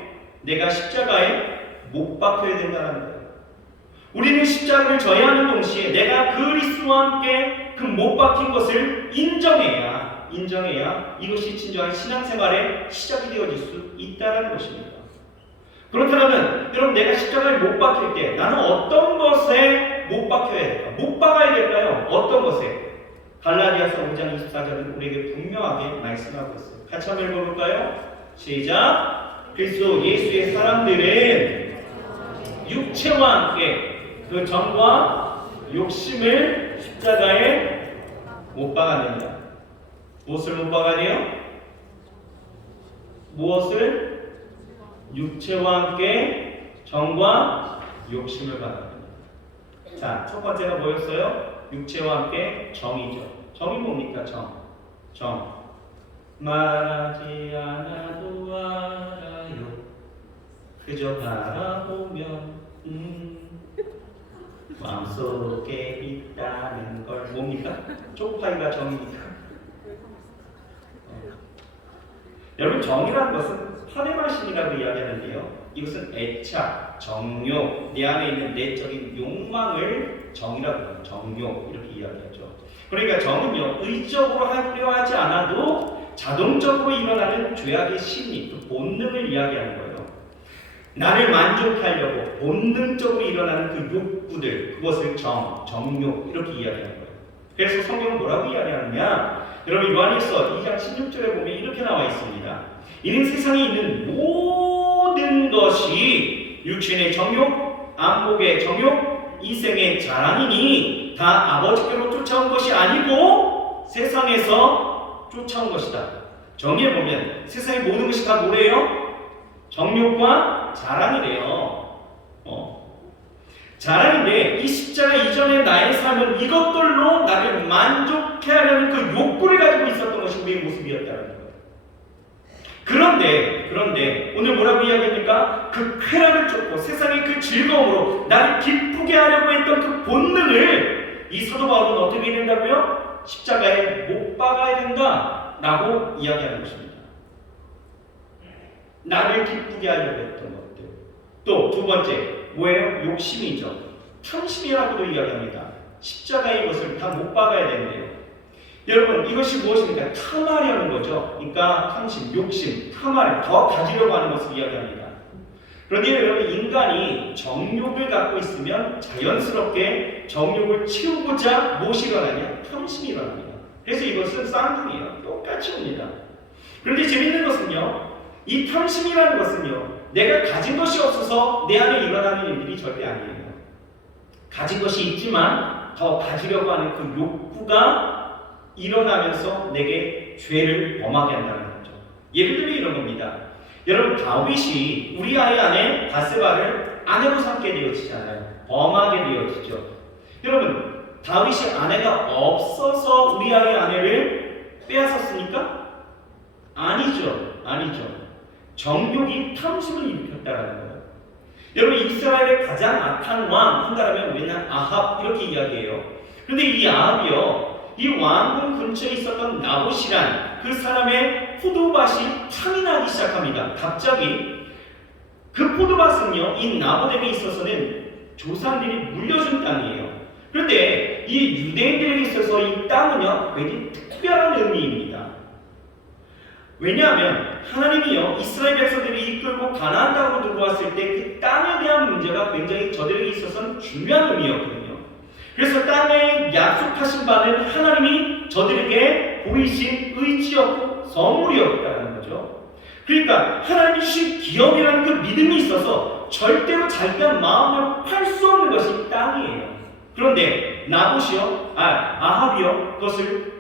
내가 십자가에 못 박혀야 된다는 거예요. 우리는 십자가를 져야 하는 동시에 내가 그리스도와 함께 그 못 박힌 것을 인정해야 이것이 진정한 신앙생활의 시작이 되어질 수 있다는 것입니다. 그렇다면 여러분 내가 십자가를 못 박힐 때 나는 어떤 것에 못 박혀야 될까? 못 박아야 될까요? 어떤 것에? 갈라디아서 5장 24절은 우리에게 분명하게 말씀하고 있어요. 같이 한번 읽어볼까요? 시작! 그리스도 예수의 사람들은 육체와 함께 그 정과 욕심을 십자가에 못 박아낸다. 무엇을 못 박아내요? 무엇을? 육체와 함께 정과 욕심을 박아낸다. 자, 첫 번째가 뭐였어요? 육체와 함께 정이죠. 정이 뭡니까? 정. 말하지 않아도 알아요. 그저 바라보면 마음속에 있다는 걸. 뭡니까? 쪽파이가 정입니까? 여러분 정이라는 것은 파데마신이라고 이야기하는데요. 이것은 애착, 정욕, 내 안에 있는 내적인 욕망을 정이라고 해요. 정욕 이렇게 이야기하죠. 그러니까 정은요 의지적으로 하려 하지 않아도 자동적으로 일어나는 죄악의 심리, 그 본능을 이야기하는 거예요. 나를 만족하려고 본능적으로 일어나는 그 욕구들, 그것을 정욕 이렇게 이야기하는 거예요. 그래서 성경은 뭐라고 이야기하느냐? 여러분 요한일서 2장 16절에 보면 이렇게 나와 있습니다. 이는 세상에 있는 모든 것이 육신의 정욕, 안목의 정욕, 이생의 자랑이니 다 아버지께로 쫓아온 것이 아니고 세상에서 쫓아온 것이다. 정리해 보면 세상의 모든 것이 다 뭐래요? 정욕과 자랑이래요. 자랑인데 이 십자가 이전의 나의 삶은 이것들로 나를 만족해 하려는 그 욕구를 가지고 있었던 것이 우리의 모습이었다는 거예요. 그런데 오늘 뭐라고 이야기합니까? 그 쾌락을 쫓고 세상의 그 즐거움으로 나를 기쁘게 하려고 했던 그 본능을 이 사도 바울은 어떻게 된다고요? 십자가에 못 박아야 된다라고 이야기하는 것입니다. 나를 기쁘게 하려고 했던 것들. 또 두 번째 뭐예요? 욕심이죠. 탐심이라고도 이야기합니다. 십자가의 것을 다 못 박아야 되는데요. 여러분 이것이 무엇입니까? 탐하려는 거죠. 그러니까 탐심, 욕심, 탐할, 더 가지려고 하는 것을 이야기합니다. 그런데 여러분 인간이 정욕을 갖고 있으면 자연스럽게 정욕을 채우고자 무엇이 일어나냐? 탐심이 일어납니다. 그래서 이것은 쌍둥이에요. 똑같이 옵니다. 그런데 재밌는 것은요. 이 탐심이라는 것은요. 내가 가진 것이 없어서 내 안에 일어나는 일들이 절대 아니에요. 가진 것이 있지만 더 가지려고 하는 그 욕구가 일어나면서 내게 죄를 범하게 한다는 거죠. 예를 들면 이런 겁니다. 여러분 다윗이 우리아의 아내 바세바를 아내로 삼게 되어지잖아요. 범하게 되어지죠. 여러분 다윗이 아내가 없어서 우리아의 아내를 빼앗았습니까? 아니죠. 정욕이 탐심을 일으켰다는 거예요. 여러분 이스라엘의 가장 악한 왕 한다면 왜냐 아합 이렇게 이야기해요. 그런데 이 아합이요. 이 왕궁 근처에 있었던 나봇이란 그 사람의 포도밭이 탐이 나기 시작합니다. 갑자기 그 포도밭은요. 이 나봇에게 있어서는 조상들이 물려준 땅이에요. 그런데 이 유대인들에게 있어서 이 땅은요. 굉장히 특별한 의미입니다. 왜냐하면 하나님이요. 이스라엘 백성들이 이끌고 가나안 땅으로 들어왔을 때 그 땅에 대한 문제가 굉장히 저들에게 있어서는 중요한 의미였거든요. 그래서 땅에 약속하신 바는 하나님이 저들에게 보이신 의지였고 선물이었다는 거죠. 그러니까 하나님이 주신 기업이라는 그 믿음이 있어서 절대로 자기가 마음대로 팔 수 없는 것이 땅이에요. 그런데 나봇이요, 아합이요, 그것을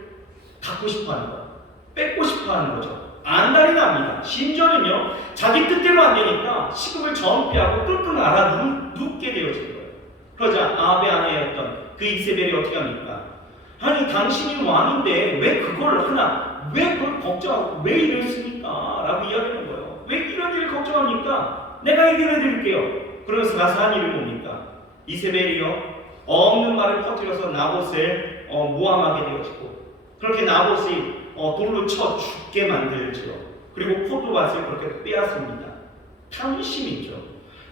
갖고 싶어하는 거, 뺏고 싶어하는 거죠. 안달이 납니다. 심지어는요, 자기 뜻대로 안 되니까 식음을 전폐하고 끙끙 앓아 눕게 되어진 거예요. 그러자 아합의 아내였던 그 이세벨이 어떻게 합니까? 아니 당신이 왕인데 왜 그걸 하나? 왜 그걸 걱정하고 왜 이랬습니까? 라고 이야기하는 거예요. 왜 이런 일을 걱정합니까? 내가 해결해 드릴게요. 그러면서 가서 한 일이 뭡니까? 이세벨이요 없는 말을 퍼뜨려서 나봇을 모함하게 되어지고 그렇게 나봇이 돌로 쳐 죽게 만들죠. 그리고 포도밭을 그렇게 빼앗습니다. 탐심이죠.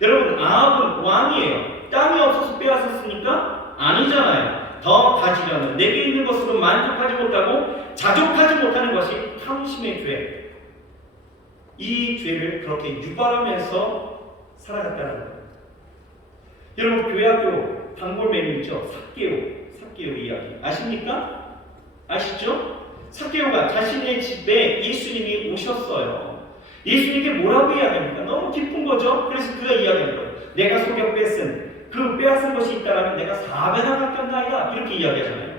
여러분 아합은 왕이에요. 땅이 없어서 빼앗았습니까? 아니잖아요. 더 가지려는 내게 있는 것으로 만족하지 못하고 자족하지 못하는 것이 탐심의 죄. 이 죄를 그렇게 유발하면서 살아갔다는 거예요. 여러분 교회학교 단골 메뉴 있죠? 삭개오 이야기 아십니까? 아시죠? 삭개오가 자신의 집에 예수님이 오셨어요. 예수님께 뭐라고 이야기합니까? 너무 기쁜 거죠? 그래서 그가 이야기한 거예요. 내가 속여 빼앗은 것이 있다면 내가 4배나 갚겠나이다. 이렇게 이야기하잖아요.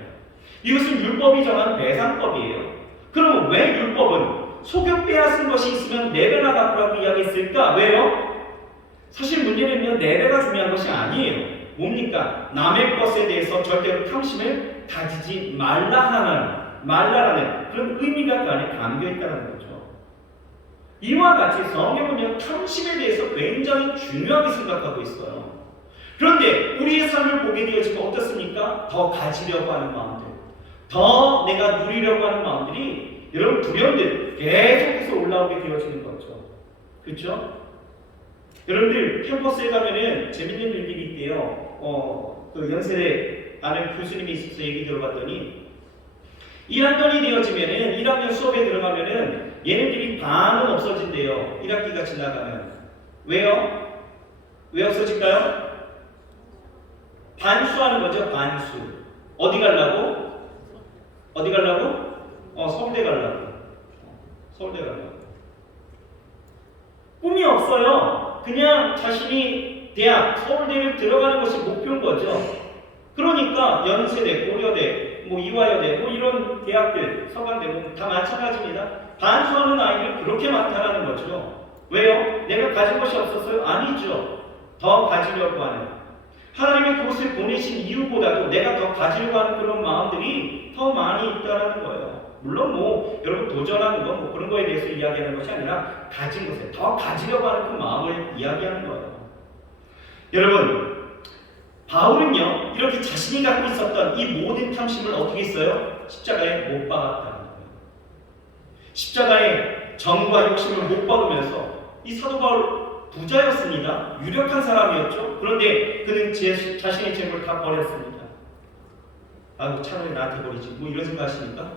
이것은 율법이 정한 배상법이에요. 그럼 왜 율법은 속여 빼앗은 것이 있으면 4배나 갚으라고 이야기했을까? 왜요? 사실 문제는요, 4배가 중요한 것이 아니에요. 뭡니까? 남의 것에 대해서 절대로 탐심을 가지지 말라라는 그런 의미가 그 안에 담겨 있다는 거죠. 이와 같이 성경은요, 탐심에 대해서 굉장히 중요하게 생각하고 있어요. 그런데 우리의 삶을 보게 되어지면 어떻습니까? 더 가지려고 하는 마음들, 더 내가 누리려고 하는 마음들이 여러분 불현듯 계속해서 올라오게 되어지는 거죠. 그렇죠? 여러분들 캠퍼스에 가면은 재밌는 일들이 있대요. 그 연세대 아는 교수님이 있어서 얘기 들어봤더니 1학년이 되어지면은 1학년 수업에 들어가면은 얘네들이 반은 없어진대요. 1학기가 지나가면. 왜요? 왜 없어질까요? 반수하는 거죠. 반수. 어디 가려고? 서울대 가려고. 꿈이 없어요. 그냥 자신이 대학, 서울대를 들어가는 것이 목표인 거죠. 그러니까 연세대, 고려대, 이화여대, 이런 대학들, 서강대 다 마찬가지입니다. 반수하는 아이들이 그렇게 많다는 거죠. 왜요? 내가 가진 것이 없었어요? 아니죠. 더 가지려고 하는. 하나님의 그곳을 보내신 이유보다도 내가 더 가지려고 하는 그런 마음들이 더 많이 있다는 거예요. 물론 여러분 도전하는 건 그런 거에 대해서 이야기하는 것이 아니라 가진 것에 더 가지려고 하는 그 마음을 이야기하는 거예요. 여러분 바울은요 이렇게 자신이 갖고 있었던 이 모든 탐심을 어떻게 했어요? 십자가에 못 박았다는 거예요. 십자가에 정과 욕심을 못 박으면서 이 사도 바울 부자였습니다. 유력한 사람이었죠. 그런데 그는 자신의 재물을 다 버렸습니다. 아유 차라리 나한테 버리지 뭐 이런 생각하십니까?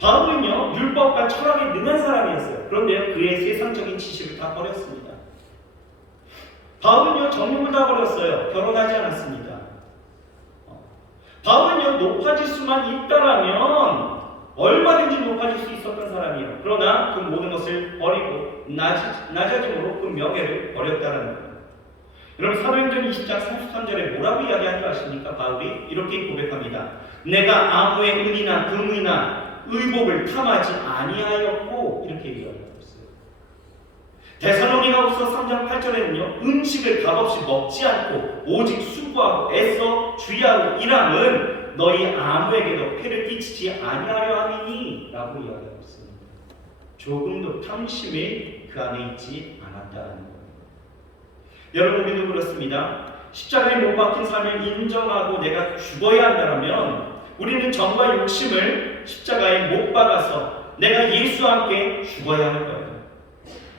바울은요 율법과 철학에 능한 사람이었어요. 그런데요 그의 세상적인 지식을 다 버렸습니다. 바울은요 정욕을 다 버렸어요. 결혼하지 않았습니다. 바울은요 높아질 수만 있다라면 얼마든지 높아질 수 있었던 사람이에요. 그러나 그 모든 것을 버리고 낮아짐으로 그 명예를 버렸다는 거예요. 여러분 사도행전 20장 33절에 뭐라고 이야기한 줄 아십니까? 바울이 이렇게 고백합니다. 내가 아무의 은이나 금이나 의복을 탐하지 아니하였고 이렇게 얘기하고 있어요. 데살로니가후서 3장 8절에는요 음식을 값없이 먹지 않고 오직 수고하고 애써 주의하고 일함은 너희 아무에게도 폐를 끼치지 아니하려 함이니 라고 이야기하고 있습니다. 조금도 탐심이 그 안에 있지 않았다는 거예요. 여러분 우리도 그렇습니다. 십자가에 못 박힌 삶을 인정하고 내가 죽어야 한다면 우리는 정과 욕심을 십자가에 못 박아서 내가 예수와 함께 죽어야 하는 거예요.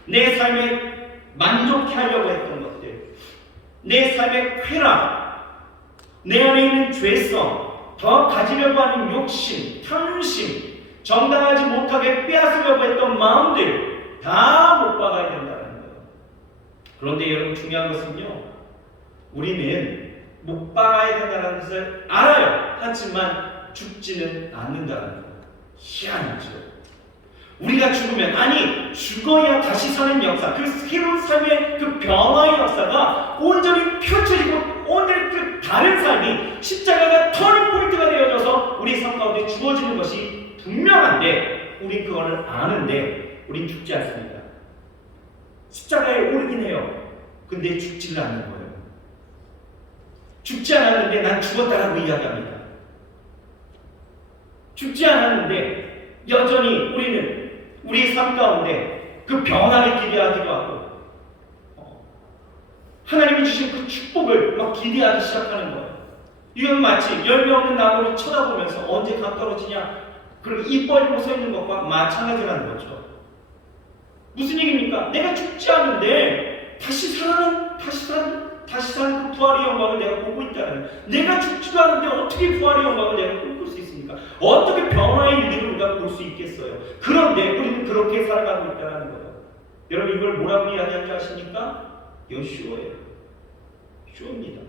내 삶에 만족해 하려고 했던 것들, 내 삶의 쾌락, 내 안에 있는 죄성, 더 가지려고 하는 욕심, 탐심, 정당하지 못하게 빼앗으려고 했던 마음들 다 못 박아야 된다는 거예요. 그런데 여러분 중요한 것은요, 우리는 못 박아야 된다는 것을 알아요. 하지만 죽지는 않는다는 거예요. 희한하죠. 우리가 죽으면 아니 죽어야 다시 사는 역사, 그 새로운 삶의 그 변화의 역사가 온전히 펼쳐지고 오늘 그 다른 삶이 십자가가 터닝 포인트가 되어져서 우리 삶 가운데 주어지는 것이 분명한데 우린 그거를 아는데 우린 죽지 않습니다. 십자가에 오르긴 해요. 근데 죽지는 않는 거예요. 죽지 않았는데 난 죽었다라고 이야기합니다. 죽지 않았는데 여전히 우리는 우리의 삶 가운데 그 변화를 기대하기도 하고 하나님이 주신 그 축복을 막 기대하기 시작하는 거예요. 이건 마치 열매 없는 나무를 쳐다보면서 언제 감 떨어지냐 그리고 입 벌리고 서 있는 것과 마찬가지라는 거죠. 무슨 얘기입니까? 내가 죽지 않는데 다시 사는 그 부활의 영광을 내가 보고 있다는, 내가 죽지도 않는데 어떻게 부활의 영광을 내가 꿈꿀 수 있습니까? 어떻게 변화의 일들을 우리가 볼 수 있겠어요? 그런데 우리는 그렇게 살아가고 있다는 거예요. 여러분 이걸 뭐라고 이야기하는지 아십니까? 이건 쇼예요. 쇼입니다.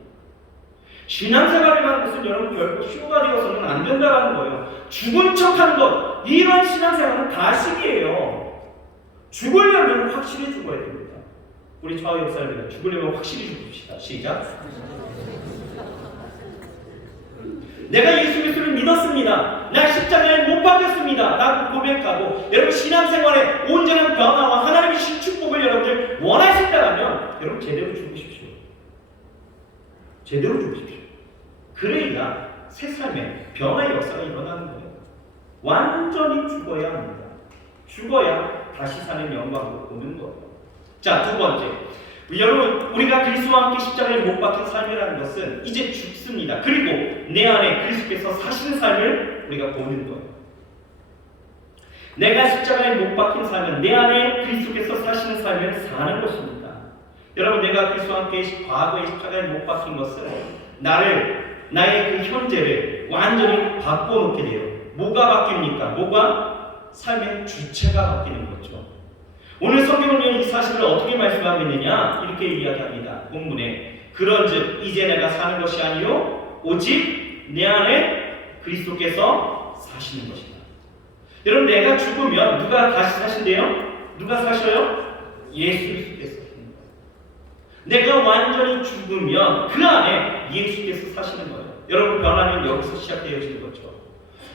신앙생활이라는 것은 여러분 결코 쇼가 되어서는 안 된다는 거예요. 죽은 척하는 것, 이런 신앙생활은 가식이에요. 죽으려면 확실히 죽어야 됩니다. 우리 좌우 역사입니다. 죽으려면 확실히 죽읍시다. 시작. 내가 예수 그리스도를 믿었습니다. 나 십자가에 못 박혔습니다. 라고 고백하고 여러분 신앙생활의 온전한 변화와 하나님의 신 축복을 여러분들 원하신다면 여러분 제대로 죽으십시오. 제대로 죽으십시오. 그래야 새 삶의 변화의 역사가 일어나는 거예요. 완전히 죽어야 합니다. 죽어야 다시 사는 영광을 보는 거예요. 자, 두 번째. 여러분, 우리가 그리스도와 함께 십자가에 못 박힌 삶이라는 것은 이제 죽습니다. 그리고 내 안에 그리스도께서 사시는 삶을 우리가 보는 거예요. 내가 십자가에 못 박힌 삶은 내 안에 그리스도께서 사시는 삶을 사는 것입니다. 여러분, 내가 그리스도와 함께 과거의 십자가에 못 박힌 것은 나의 그 현재를 완전히 바꿔놓게 돼요. 뭐가 바뀝니까? 뭐가? 삶의 주체가 바뀌는 거죠. 오늘 성경은요 이 사실을 어떻게 말씀하고 있느냐 이렇게 이야기합니다. 본문에 그런즉 이제 내가 사는 것이 아니요 오직 내 안에 그리스도께서 사시는 것이다. 여러분 내가 죽으면 누가 다시 사신대요? 누가 사셔요? 예수 그리스도께서 사시는 거예요. 내가 완전히 죽으면 그 안에 예수께서 사시는 거예요. 여러분 변화는 여기서 시작되어지는 거죠.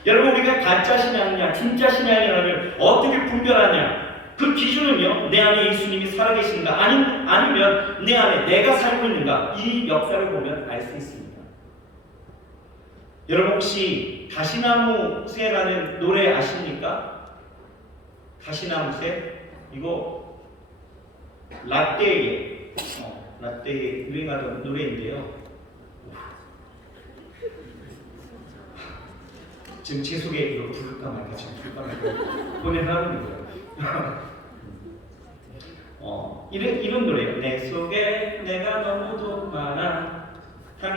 여러분 우리가 가짜 신앙이냐 진짜 신앙이냐를 어떻게 분별하냐? 그 기준은요 내 안에 예수님이 살아계신가 아니면 내 안에 내가 살고 있는가 이 역사를 보면 알 수 있습니다. 여러분 혹시 가시나무새라는 노래 아십니까? 가시나무새 이거 라떼에 유행하던 노래인데요. 지금 제 속에 이거 부를까 말까 지금 부를까 말까 고뇌하는 거예요. 이런 노래예요. 내 속에 내가 너무도 많아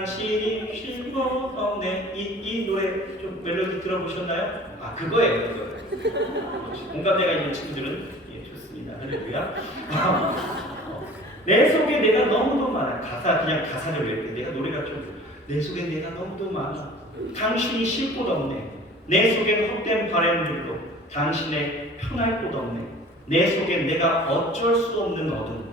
당신이 쉴고 가운데 이 노래 좀 멜로디 들어보셨나요? 아 그거예요. 그거. 공감대가 있는 친구들은 예, 좋습니다. 할렐루야. 내 속에 내가 너무도 많아. 그냥 가사를 외울 때 내가 노래가 좀 내 속에 내가 너무도 많아. 당신이 쉴 곳 없네. 내 속엔 헛된 바람들로 당신의 편할 곳 없네. 내 속엔 내가 어쩔 수 없는 어둠.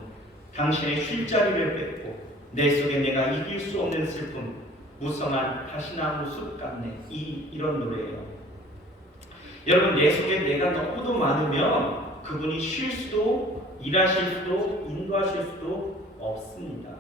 당신의 쉴 자리를 뺏고 내 속에 내가 이길 수 없는 슬픔. 무성한 가시나무 숲 같네. 이런 노래예요. 여러분 내 속에 내가 너무도 많으면 그분이 쉴 수도 일하실 수도 인도하실 수도 없습니다.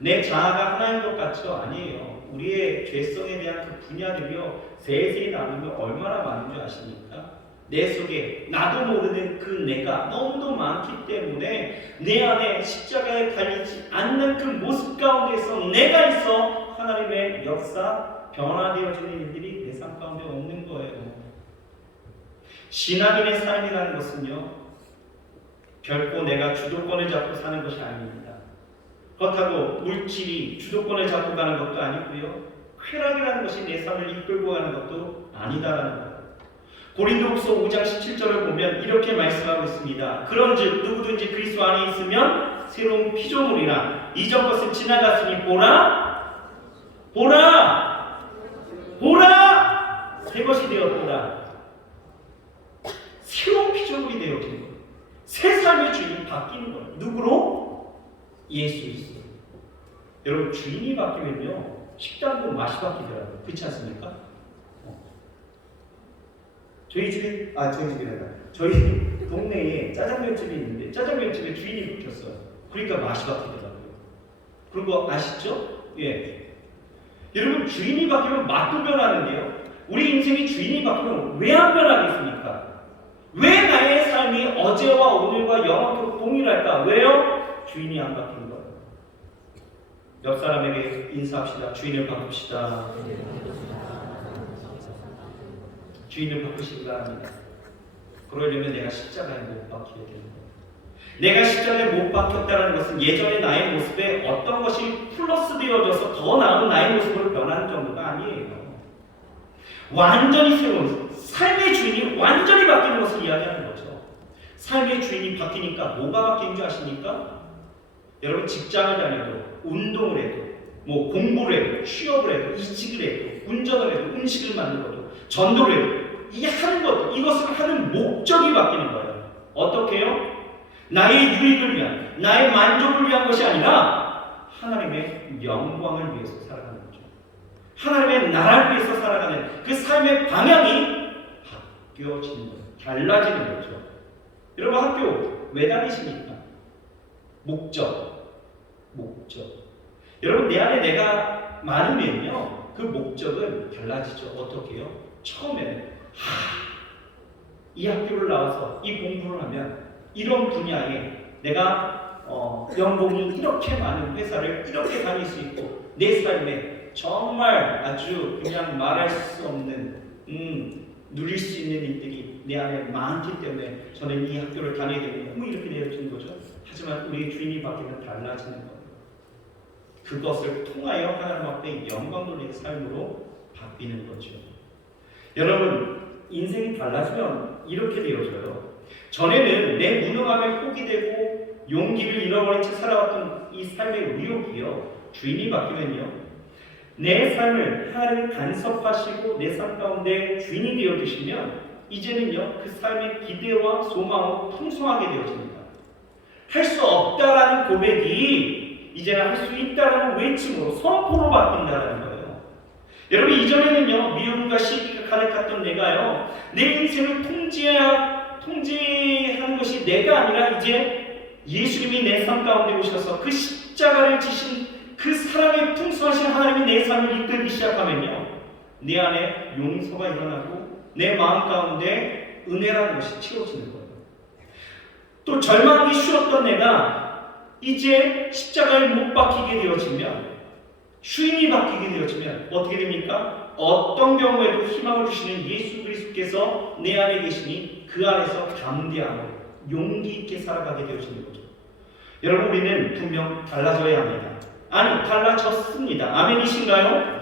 내 자아가 하나인 것 같죠? 아니에요. 우리의 죄성에 대한 그 분야들이요 세세히 나누면 얼마나 많은 줄 아십니까? 내 속에 나도 모르는 그 내가 너무도 많기 때문에 내 안에 십자가에 달리지 않는 그 모습 가운데서 내가 있어 하나님의 역사 변화되어지는 일들이 내 삶 가운데 없는 거예요. 신앙인의 삶이라는 것은요 결코 내가 주도권을 잡고 사는 것이 아닙니다. 그렇다고 물질이 주도권을 잡고 가는 것도 아니고요 쾌락이라는 것이 내 삶을 이끌고 가는 것도 아니다라는 거예요. 고린도후서 5장 17절을 보면 이렇게 말씀하고 있습니다. 그런즉 누구든지 그리스도 안에 있으면 새로운 피조물이라 이전 것은 지나갔으니 보라 새 것이 되었도다. 새로운 피조물이 되어지는 거예요. 새 삶의 주인이 바뀌는 거예요. 누구로? 예수 그리스도. 여러분 주인이 바뀌면요 식당도 맛이 바뀌더라고요. 그렇지 않습니까? 저희 동네에 짜장면집이 있는데 짜장면집에 주인이 바뀌었어요. 그러니까 맛이 바뀌더라고요. 그런 거 아시죠? 예. 여러분 주인이 바뀌면 맛도 변하는데요. 우리 인생이 주인이 바뀌면 왜 안 변하겠습니까? 왜 나의 삶이 어제와 오늘과 영원토록 동일할까? 왜요? 주인이 안 바뀐 거예요. 옆 사람에게 인사합시다. 주인을 바꿉시다. 주인을 바꾸시기 바랍니다. 그러려면 내가 십자가에 못 박혀야 되는 거예요. 내가 십자가에 못 박혔다는 것은 예전의 나의 모습에 어떤 것이 플러스 되어져서 더 나은 나의 모습으로 변하는 정도가 아니에요. 완전히 새로운 삶의 주인이 완전히 바뀌는 것을 이야기하는 거죠. 삶의 주인이 바뀌니까 뭐가 바뀌는 줄 아십니까? 여러분 직장을 다녀도 운동을 해도 뭐 공부를 해도 취업을 해도 이직을 해도 운전을 해도 음식을 만들어도 전도를 해도 이 하는 것 이것을 하는 목적이 바뀌는 거예요. 어떻게 해요? 나의 유익을 위한 나의 만족을 위한 것이 아니라 하나님의 영광을 위해서 살아가는 거죠. 하나님의 나라를 위해서 살아가는 그 삶의 방향이 바뀌어지는 거예요. 달라지는 거죠. 여러분 학교 왜 다니십니까? 목적. 여러분 내 안에 내가 많으면요 그 목적은 달라지죠. 어떻게 해요? 처음에는 이 학교를 나와서 이 공부를 하면 이런 분야에 내가 연봉이 이렇게 많은 회사를 이렇게 다닐 수 있고 내 삶에 정말 아주 그냥 말할 수 없는 누릴 수 있는 일들이 내 안에 많기 때문에 저는 이 학교를 다니게 되고 뭐 이렇게 되어지는 거죠. 하지만 우리의 주인이 바뀌면 달라지는 거예요. 그것을 통하여 하나님 앞에 영광 돌리는 삶으로 바뀌는 거죠. 여러분 인생이 달라지면 이렇게 되어져요. 전에는 내 무능함에 포기되고 용기를 잃어버린 채 살아왔던 이 삶의 의욕이요 주인이 바뀌면요 내 삶을 하나님이 간섭하시고 내 삶 가운데 주인이 되어주시면 이제는요 그 삶의 기대와 소망으로 풍성하게 되어집니다. 할 수 없다라는 고백이 이제는 할 수 있다라는 외침으로 선포로 바뀐다는 거예요. 여러분 이전에는요 미움과 시기가 가득했던 내가요 내 인생을 통제하는 것이 내가 아니라 이제 예수님이 내 삶 가운데 오셔서 그 십자가를 지신 그 사랑의 풍성하신 하나님이 내 삶을 이끌기 시작하면요 내 안에 용서가 일어나고 내 마음 가운데 은혜라는 것이 채워지는 거예요. 또 절망하기 쉬웠던 내가 이제 십자가에 못 박히게 되어지면 주인이 바뀌게 되어지면 어떻게 됩니까? 어떤 경우에도 희망을 주시는 예수 그리스도께서 내 안에 계시니 그 안에서 담대함으로 용기 있게 살아가게 되어지는 거죠. 여러분 우리는 분명 달라져야 합니다. 아니, 달라졌습니다. 아멘이신가요?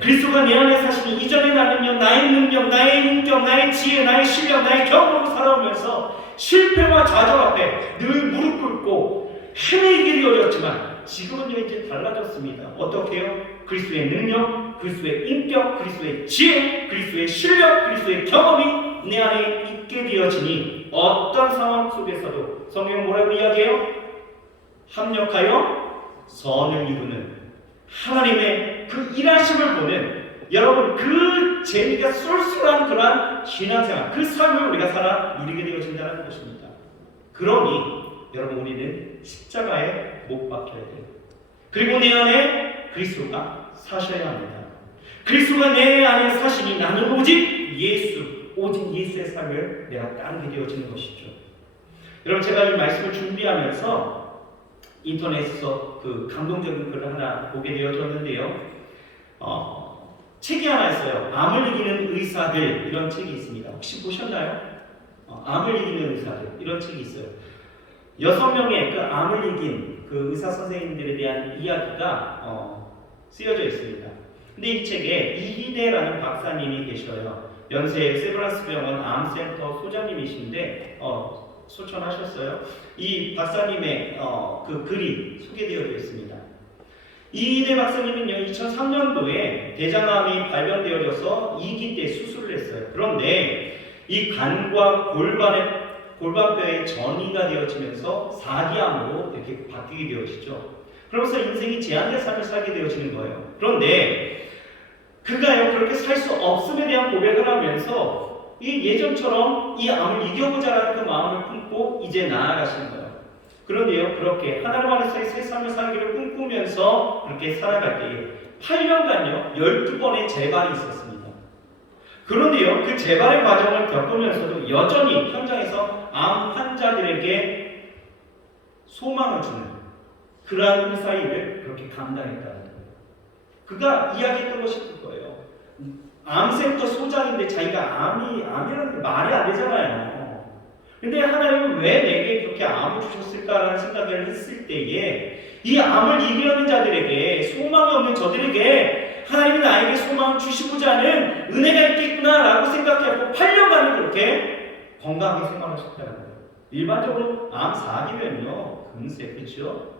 그리스도가 내 안에 사시니 이전의 나는요, 나의 능력, 나의 인격, 나의 지혜, 나의 실력, 나의 경험으로 살아오면서 실패와 좌절 앞에 늘 무릎 꿇고 헤매게 되어졌지만 지금은요 이제 달라졌습니다. 어떻게 해요? 그리스도의 능력, 그리스도의 인격, 그리스도의 지혜, 그리스도의 실력, 그리스도의 경험이 내 안에 있게 되어지니 어떤 상황 속에서도 성경은 뭐라고 이야기해요? 합력하여 선을 이루는 하나님의 그 일하심을 보는 여러분 그 재미가 쏠쏠한 그러한 신앙생활, 그 삶을 우리가 살아 누리게 되어진다는 것입니다. 그러니 여러분 우리는 십자가에 못 박혀야 돼요. 그리고 내 안에 그리스도가 사셔야 합니다. 그리스도가 내 안에 사시니 나는 오직 예수의 삶을 내가 따르게 되어지는 것이죠. 여러분 제가 이 말씀을 준비하면서 인터넷에서 그 감동적인 글을 하나 보게 되어졌는데요. 책이 하나 있어요. 암을 이기는 의사들 이런 책이 있습니다. 혹시 보셨나요? 암을 이기는 의사들 이런 책이 있어요. 6명의 그 암을 이긴 그 의사 선생님들에 대한 이야기가 쓰여져 있습니다. 근데 이 책에 이희대라는 박사님이 계셔요. 연세 세브란스 병원 암센터 소장님이신데 소천하셨어요. 이 박사님의 그 글이 소개되어 있습니다. 이희대 박사님은요 2003년도에 대장암이 발견되어져서 2기 때 수술을 했어요. 그런데 이 간과 골반뼈에 전이가 되어지면서 4기암으로 이렇게 바뀌게 되어지죠. 그러면서 인생이 제한된 삶을 살게 되어지는 거예요. 그런데 그가요 그렇게 살 수 없음에 대한 고백을 하면서 이 예전처럼 이 암을 이겨보자라는 그 마음을 품고 이제 나아가시는 거예요. 그런데요 그렇게 하나님 안에서의 새 삶을 살기를 꿈꾸면서 그렇게 살아갈 때에 8년간요 12번의 재발이 있었습니다. 그런데요 그 재발의 과정을 겪으면서도 여전히 현장에서 암 환자들에게 소망을 주는 그러한 의사의 일을 그렇게 감당했다는 거예요. 그가 이야기했던 것이 그거예요. 암센터 소장인데 자기가 암이라는 게 말이 안 되잖아요. 근데 하나님은 왜 내게 그렇게 암을 주셨을까라는 생각을 했을 때에 이 암을 이기려는 자들에게 소망이 없는 저들에게 하나님이 나에게 소망을 주시고자 하는 은혜가 있겠구나라고 생각했고 8년간을 그렇게 건강하게 생활하셨다는 거예요. 일반적으로 암 4기면요 금세 그렇죠?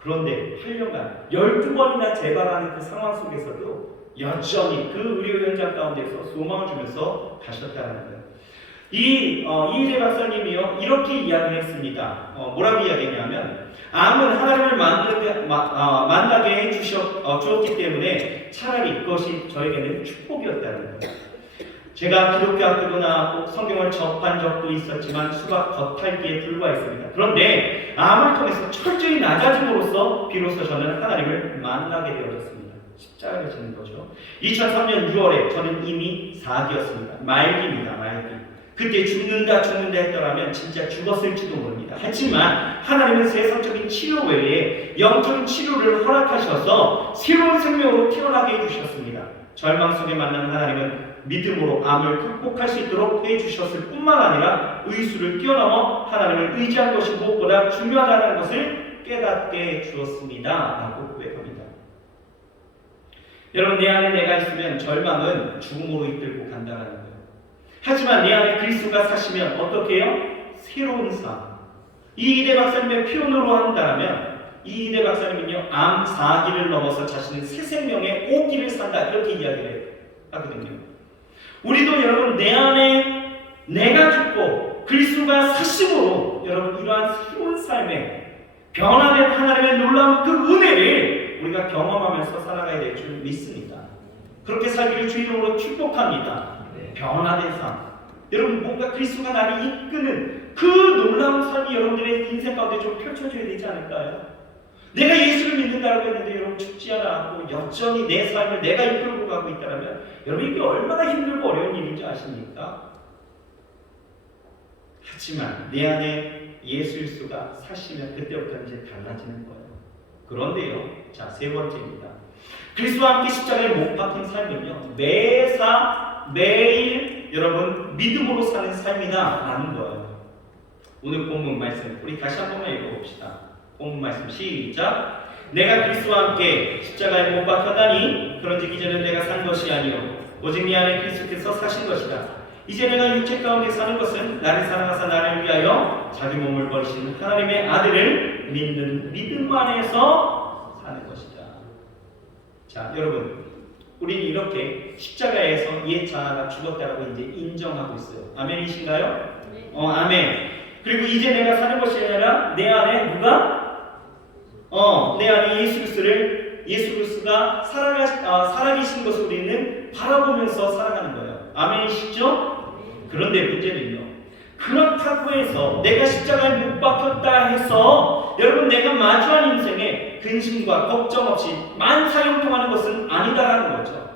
그런데 8년간 12번이나 재발하는 그 상황 속에서도 여전히 그 의료 현장 가운데서 소망을 주면서 가셨다는 거예요. 이희대 박사님이요 이렇게 이야기를 했습니다. 뭐라고 이야기했냐면 암은 하나님을 만나게 해주었기 때문에 차라리 그것이 저에게는 축복이었다는 거예요. 제가 기독교 학교도 나왔고 성경을 접한 적도 있었지만 수박 겉핥기에 불과했습니다. 그런데 암을 통해서 철저히 낮아짐으로써 비로소 저는 하나님을 만나게 되어졌습니다. 십자가를 지는 거죠. 2003년 6월에 저는 이미 4기였습니다. 말기입니다. 말기. 그때 죽는다 했더라면 진짜 죽었을지도 모릅니다. 하지만 하나님은 세상적인 치료 외에 영적인 치료를 허락하셔서 새로운 생명으로 태어나게 해주셨습니다. 절망 속에 만난 하나님은 믿음으로 암을 극복할 수 있도록 해주셨을 뿐만 아니라 의수를 뛰어넘어 하나님을 의지한 것이 무엇보다 중요하다는 것을 깨닫게 주었습니다. 라고 고백합니다. 여러분 내 안에 내가 있으면 절망은 죽음으로 이끌고 간다는 거예요. 하지만 내 안에 그리스도가 사시면 어떻게 해요? 새로운 삶. 이희대 박사님의 표현으로 한다면 이희대 박사님은요 암 4기를 넘어서 자신은 새 생명의 5기를 산다 이렇게 이야기를 하거든요. 우리도 여러분 내 안에 내가 죽고 그리스도가 사심으로 여러분 이러한 새로운 삶에 변화된 하나님의 놀라운 그 은혜를 우리가 경험하면서 살아가야 될 줄 믿습니다. 그렇게 살기를 주 이름으로 축복합니다. 변화된 삶. 여러분 뭔가 그리스도가 나를 이끄는 그 놀라운 삶이 여러분들의 인생 가운데 좀 펼쳐져야 되지 않을까요? 내가 예수를 믿는다고 했는데 여러분 죽지 않았고 여전히 내 삶을 내가 이끌고 가고 있다면 여러분 이게 얼마나 힘들고 어려운 일인지 아십니까? 하지만 내 안에 예수 그리스도가 사시면 그때부터 이제 달라지는 거예요. 그런데요, 자, 세 번째입니다. 그리스도와 함께 십자가에 못 박힌 삶은요 매일 여러분 믿음으로 사는 삶이다 라는 거예요. 오늘 본문 말씀 우리 다시 한 번만 읽어봅시다. 본문 말씀 시작. 내가 그리스도와 함께 십자가에 못 박혔다니 그런즉 이제는 내가 산 것이 아니요 오직 내 안에 그리스도께서 사신 것이다. 이제 내가 육체 가운데 사는 것은 나를 사랑하사 나를 위하여 자기 몸을 버리신 하나님의 아들을 믿는 믿음 안에서 사는 것이다. 자, 여러분, 우리는 이렇게 십자가에서 옛 자아가 죽었다라고 이제 인정하고 있어요. 아멘이신가요? 아멘. 그리고 이제 내가 사는 것이 아니라 내 안에 누가? 내 안에 예수 그리스도가 살아계신 것을 우리는 바라보면서 살아가는 거예요. 아멘이시죠? 그런데 문제는요, 그렇다고 해서 내가 십자가에 못 박혔다 해서 여러분 내가 마주한 인생에 근심과 걱정 없이 만사형통하는 것은 아니다라는 거죠.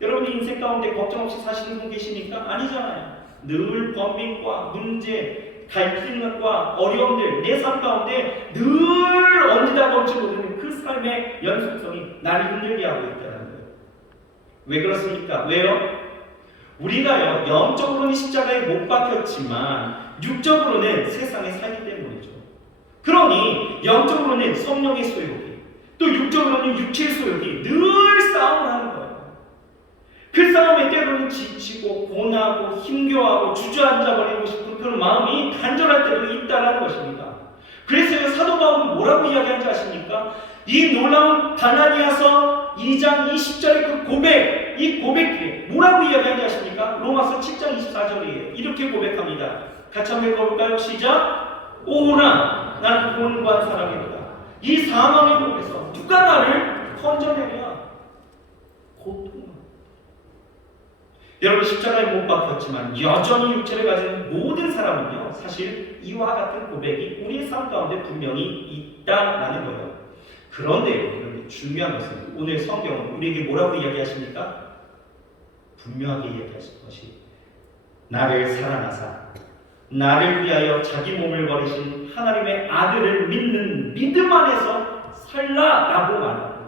여러분 인생 가운데 걱정 없이 사시는 분 계십니까? 아니잖아요. 늘 번민과 문제, 갈등과 어려움들, 내 삶 가운데 늘 언제다 걸지 모르는 그 삶의 연속성이 나를 힘들게 하고 있다는 거예요. 왜 그렇습니까? 왜요? 우리가요, 영적으로는 십자가에 못 박혔지만 육적으로는 세상에 살기 때문이죠. 그러니 영적으로는 성령의 소욕이, 또 육적으로는 육체의 소욕이 늘 싸움을 하는 거예요. 그 싸움에 때로는 지치고 고나고 힘겨워하고 주저앉아버리고 싶은 그런 마음이 간절할 때도 있다는 것입니다. 그래서 사도 바울은 뭐라고 이야기하는지 아십니까? 이 놀라운 갈라디아서 2장 20절의 그 고백, 이 고백 뒤에 뭐라고 이야기하는지 아십니까? 로마서 7장 24절이에요. 이렇게 고백합니다. 같이 한번 읽어볼까요? 시작! 오호라 나는 구원과 사랑이로다. 이 사망의 몸에서 누가 나를 건져내랴? 고통. 여러분 십자가에 못 박혔지만 여전히 육체를 가진 모든 사람은요, 사실 이와 같은 고백이 우리의 삶 가운데 분명히 있다라는 거예요. 그런데 중요한 것은 오늘 성경은 우리에게 뭐라고 이야기하십니까? 분명하게 이야기하신 것이 나를 사랑하사 나를 위하여 자기 몸을 버리신 하나님의 아들을 믿는 믿음 안에서 살라라고 말합니다.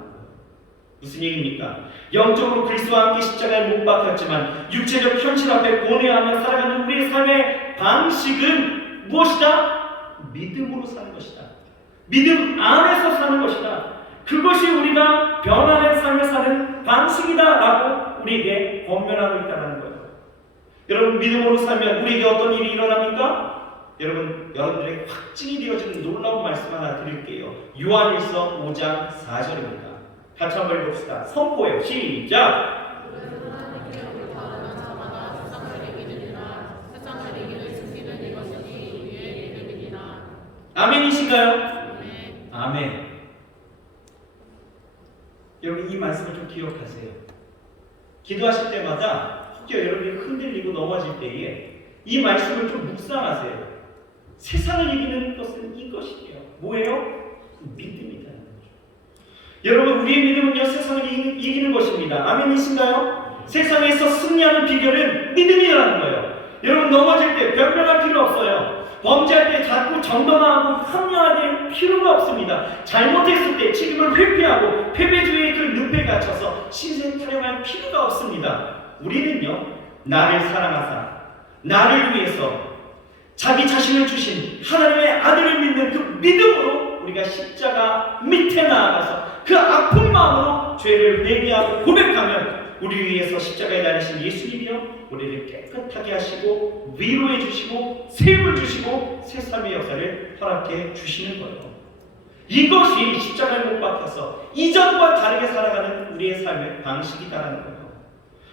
무슨 얘기입니까? 영적으로 그리스도와 함께 십자가에 못 박혔지만 육체적 현실 앞에 고뇌하며 살아가는 우리의 삶의 방식은 무엇이다? 믿음으로 사는 것이다. 믿음 안에서 사는 것이다. 그것이 우리가 변화된 삶을 사는 방식이다라고 우리에게 권면하고 있다는 거예요. 여러분 믿음으로 살면 우리에게 어떤 일이 일어납니까? 여러분들에게 확증이 되어지는 놀라운 말씀 하나 드릴게요. 요한일서 5장 4절입니다. 같이 한번 읽읍시다. 선포해요. 시작! 아멘이신가요? 아멘. 여러분 이 말씀을 좀 기억하세요. 기도하실 때마다 혹여 여러분이 흔들리고 넘어질 때에 이 말씀을 좀 묵상하세요. 세상을 이기는 것은 이것이에요. 뭐예요? 믿음이라는 거죠. 여러분 우리의 믿음은요 세상을 이기는 것입니다. 아멘이신가요? 세상에서 승리하는 비결은 믿음이라는 거예요. 여러분 넘어질 때 변명할 필요 없어요. 범죄할 때 자꾸 정당화하고 합리화될 필요가 없습니다. 잘못했을 때 책임을 회피하고 패배주의의 그 늪에 갇혀서 신세 타령할 필요가 없습니다. 우리는요 나를 사랑하사 나를 위해서 자기 자신을 주신 하나님의 아들을 믿는 그 믿음으로 우리가 십자가 밑에 나아가서 그 아픈 마음으로 죄를 회개하고 고백하면 우리 위해서 십자가에 달리신 예수님이요 우리를 깨끗하게 하시고 위로해 주시고 세움을 주시고 새 삶의 역사를 허락해 주시는 거예요. 이것이 십자가에 못 박혀서 이전과 다르게 살아가는 우리의 삶의 방식이다라는 거예요.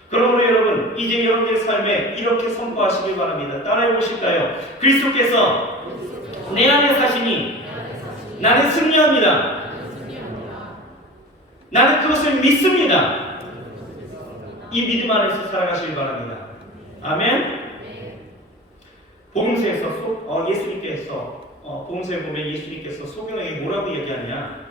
그러므로 여러분 이제 여러분의 삶에 이렇게 선포하시길 바랍니다. 따라해 보실까요? 그리스도께서 내 안에 사시니 나는 승리합니다. 나는 그것을 믿습니다. 이 믿음 안에서 살아가시길 바랍니다. 아멘. 복음서에서 예수님께서 복음서에 보면 예수님께서 소경에게 뭐라고 얘기하냐?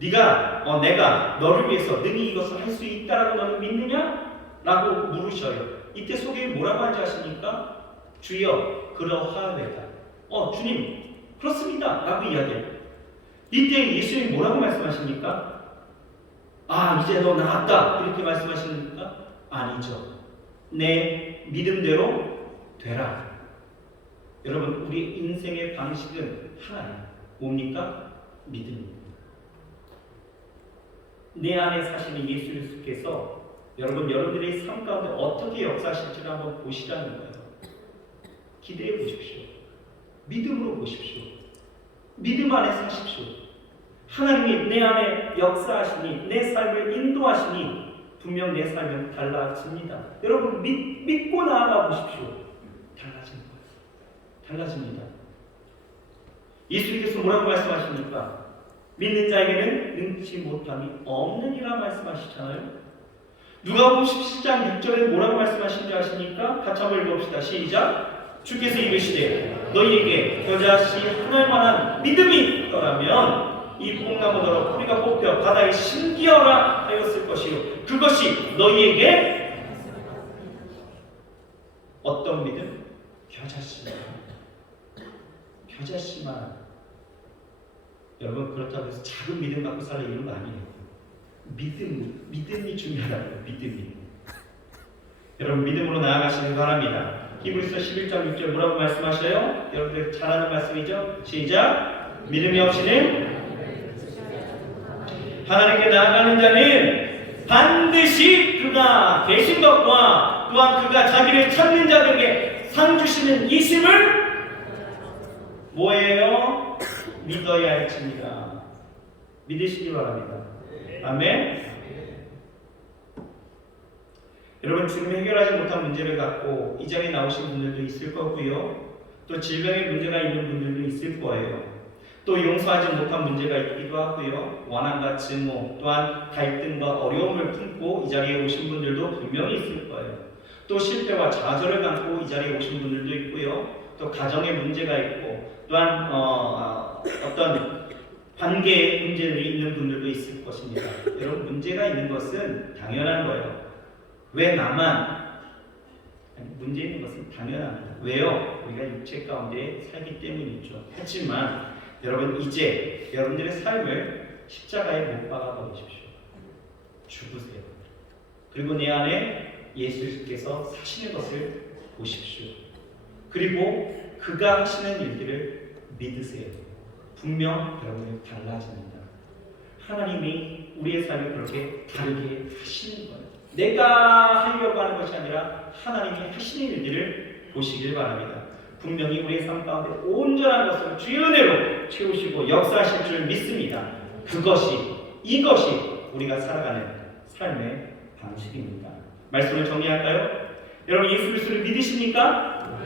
내가 너를 위해서 능히 이것을 할 수 있다라고 너는 믿느냐? 라고 물으셔요. 이때 소경이 뭐라고 하는지 아십니까? 주여 그러하되다. 주님 그렇습니다 라고 이야기해요. 이때 예수님이 뭐라고 말씀하십니까? 이제 너 나았다 이렇게 말씀하십니까? 아니죠. 내 믿음대로 되라. 여러분 우리 인생의 방식은 하나예요. 뭡니까? 믿음입니다. 내 안에 사시는 예수 그리스도께서 여러분들의 삶 가운데 어떻게 역사하실지를 한번 보시라는 거예요. 기대해 보십시오. 믿음으로 보십시오. 믿음 안에 사십시오. 하나님이 내 안에 역사하시니 내 삶을 인도하시니 분명 내 삶은 달라집니다. 여러분 믿고 나아가 보십시오. 달라집니다. 달라집니다. 예수님께서 뭐라고 말씀하십니까? 믿는 자에게는 능치 못함이 없느니라 말씀하시잖아요. 누가복음 17장 6절에 뭐라고 말씀하신지 아십니까? 같이 한번 읽어봅시다. 시작. 주께서 이르시되 너희에게 겨자씨 하나일 만한 믿음이 있더라면 이 뽕나무더러 뿌리가 뽑혀 바다에 심기어라 하였을 것이요 그것이 너희에게 어떤 믿음? 겨자씨만. 여러분 그렇다고 해서 작은 믿음 갖고 살아 이런 거 아니에요. 믿음이 중요하다고요. 믿음이. 여러분 믿음으로 나아가시는 바랍니다. 히브리서 11장 6절 뭐라고 말씀하셔요? 여러분들 잘 아는 말씀이죠? 시작. 믿음이 없이는 하나님께 나아가는 자는 반드시 그가 계신 것과 또한 그가 자기를 찾는 자들에게 상 주시는 이심을 뭐예요? 믿어야 할지니라. 믿으시기 바랍니다. 아멘. 여러분 지금 해결하지 못한 문제를 갖고 이 자리에 나오신 분들도 있을 거고요. 또 질병의 문제가 있는 분들도 있을 거예요. 또 용서하지 못한 문제가 있기도 하고요. 원한과 증오 또한 갈등과 어려움을 품고 이 자리에 오신 분들도 분명히 있을 거예요. 또 실패와 좌절을 갖고 이 자리에 오신 분들도 있고요. 또 가정의 문제가 있고 또한 어떤 관계의 문제들이 있는 분들도 있을 것입니다. 여러분 문제가 있는 것은 당연한 거예요. 왜 나만? 문제 있는 것은 당연합니다. 왜요? 우리가 육체 가운데 살기 때문이죠. 하지만 여러분 이제 여러분들의 삶을 십자가에 못 박아 버리십시오. 죽으세요. 그리고 내 안에 예수께서 사시는 것을 보십시오. 그리고 그가 하시는 일들을 믿으세요. 분명 여러분이 달라집니다. 하나님이 우리의 삶을 그렇게 다르게 하시는 거예요. 내가 하려고 하는 것이 아니라 하나님이 하시는 일들을 보시길 바랍니다. 분명히 우리의 삶 가운데 온전한 것을 주의 은혜로 채우시고 역사하실 줄 믿습니다. 이것이 우리가 살아가는 삶의 방식입니다. 말씀을 정리할까요? 여러분 예수 그리스도를 믿으십니까?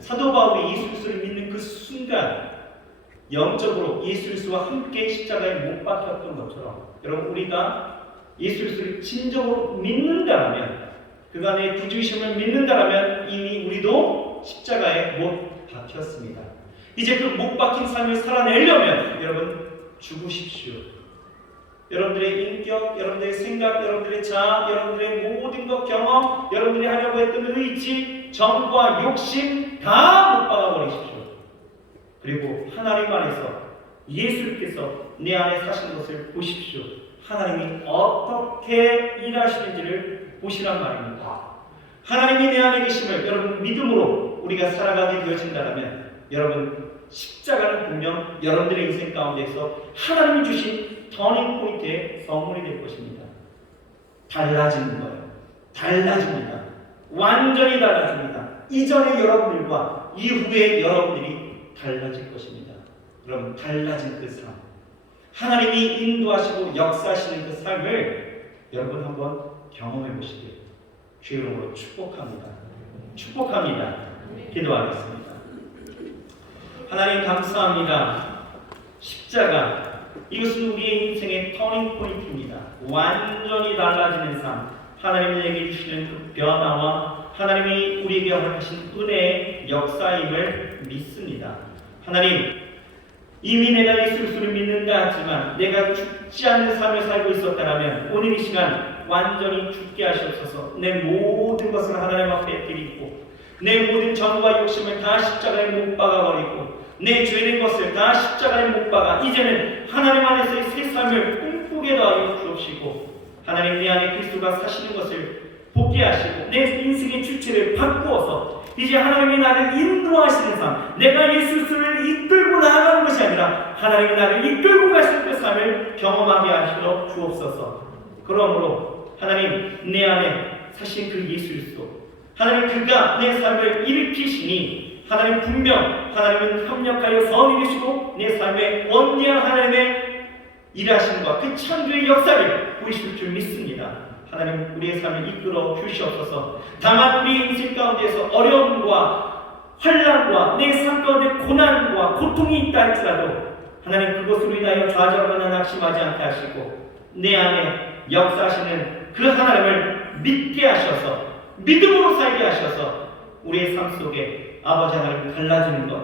사도 바울이 예수 그리스도를 믿는 그 순간 영적으로 예수 그리스도와 함께 십자가에 못 박혔던 것처럼 여러분 우리가 예수 그리스도를 진정으로 믿는다면 그간의 구주이심을 믿는다면 이미 우리도 십자가에 못 박혔습니다. 이제 그 못 박힌 삶을 살아내려면 여러분 죽으십시오. 여러분들의 인격, 여러분들의 생각, 여러분들의 자아, 여러분들의 모든 것 경험, 여러분들이 하려고 했던 의지, 정과 욕심 다 못 박아버리십시오. 그리고 하나님 안에서 예수께서 내 안에 사시는 것을 보십시오. 하나님이 어떻게 일하시는지를 보시란 말입니다. 하나님이 내 안에 계심을 여러분 믿음으로 우리가 살아가게 되어진다면 여러분 십자가는 분명 여러분들의 인생 가운데서 하나님이 주신 터닝 포인트의 선물이 될 것입니다. 달라지는 거예요. 달라집니다. 완전히 달라집니다. 이전의 여러분들과 이후의 여러분들이 달라질 것입니다. 여러분 달라진 그 삶, 하나님이 인도하시고 역사하시는 그 삶을 여러분 한번 경험해 보시길 주의 이름으로 축복합니다. 축복합니다. 기도하겠습니다. 하나님 감사합니다. 십자가 이것은 우리의 인생의 터닝 포인트입니다. 완전히 달라지는 삶, 하나님에게 주시는 그 변화와 하나님이 우리에게 허락하신 은혜의 역사임을 믿습니다. 하나님, 이미 내가 예수 그리스도를 믿는다 하지만 내가 죽지 않는 삶을 살고 있었다면 오늘 이 시간 완전히 죽게 하시옵소서. 내 모든 것을 하나님 앞에 드리고 내 모든 정과 욕심을 다 십자가에 못 박아버리고 내 죄된 것을 다 십자가에 못 박아 이제는 하나님 안에서의 새 삶을 꿈꾸게 하여 주옵시고 하나님 내 안에 그리스도가 사시는 것을 복게 하시고 내 인생의 주체를 바꾸어서 이제 하나님이 나를 인도하시는 삶, 내가 예수 그리스도를 이끌고 나아가는 것이 아니라 하나님이 나를 이끌고 가시는 그 삶을 경험하게 하시러 주옵소서. 그러므로 하나님 내 안에 사신 그 예수 그리스도, 하나님 그가 내 삶을 일으키시니 하나님 분명 하나님은 협력하여 선이시고 내 삶에 원대한 하나님의 일하심과 그 창조의 역사를 보이실 줄 믿습니다. 하나님 우리의 삶을 이끌어 주시옵소서. 다만 우리 인생 가운데서 어려움과 환난과 내 삶 가운데 고난과 고통이 있다 할지라도 하나님 그것으로 인하여 좌절하거나 낙심하지 않게 하시고 내 안에 역사하시는 그 하나님을 믿게 하셔서 믿음으로 살게 하셔서 우리의 삶 속에 아버지 하나님을 갈라주는 것,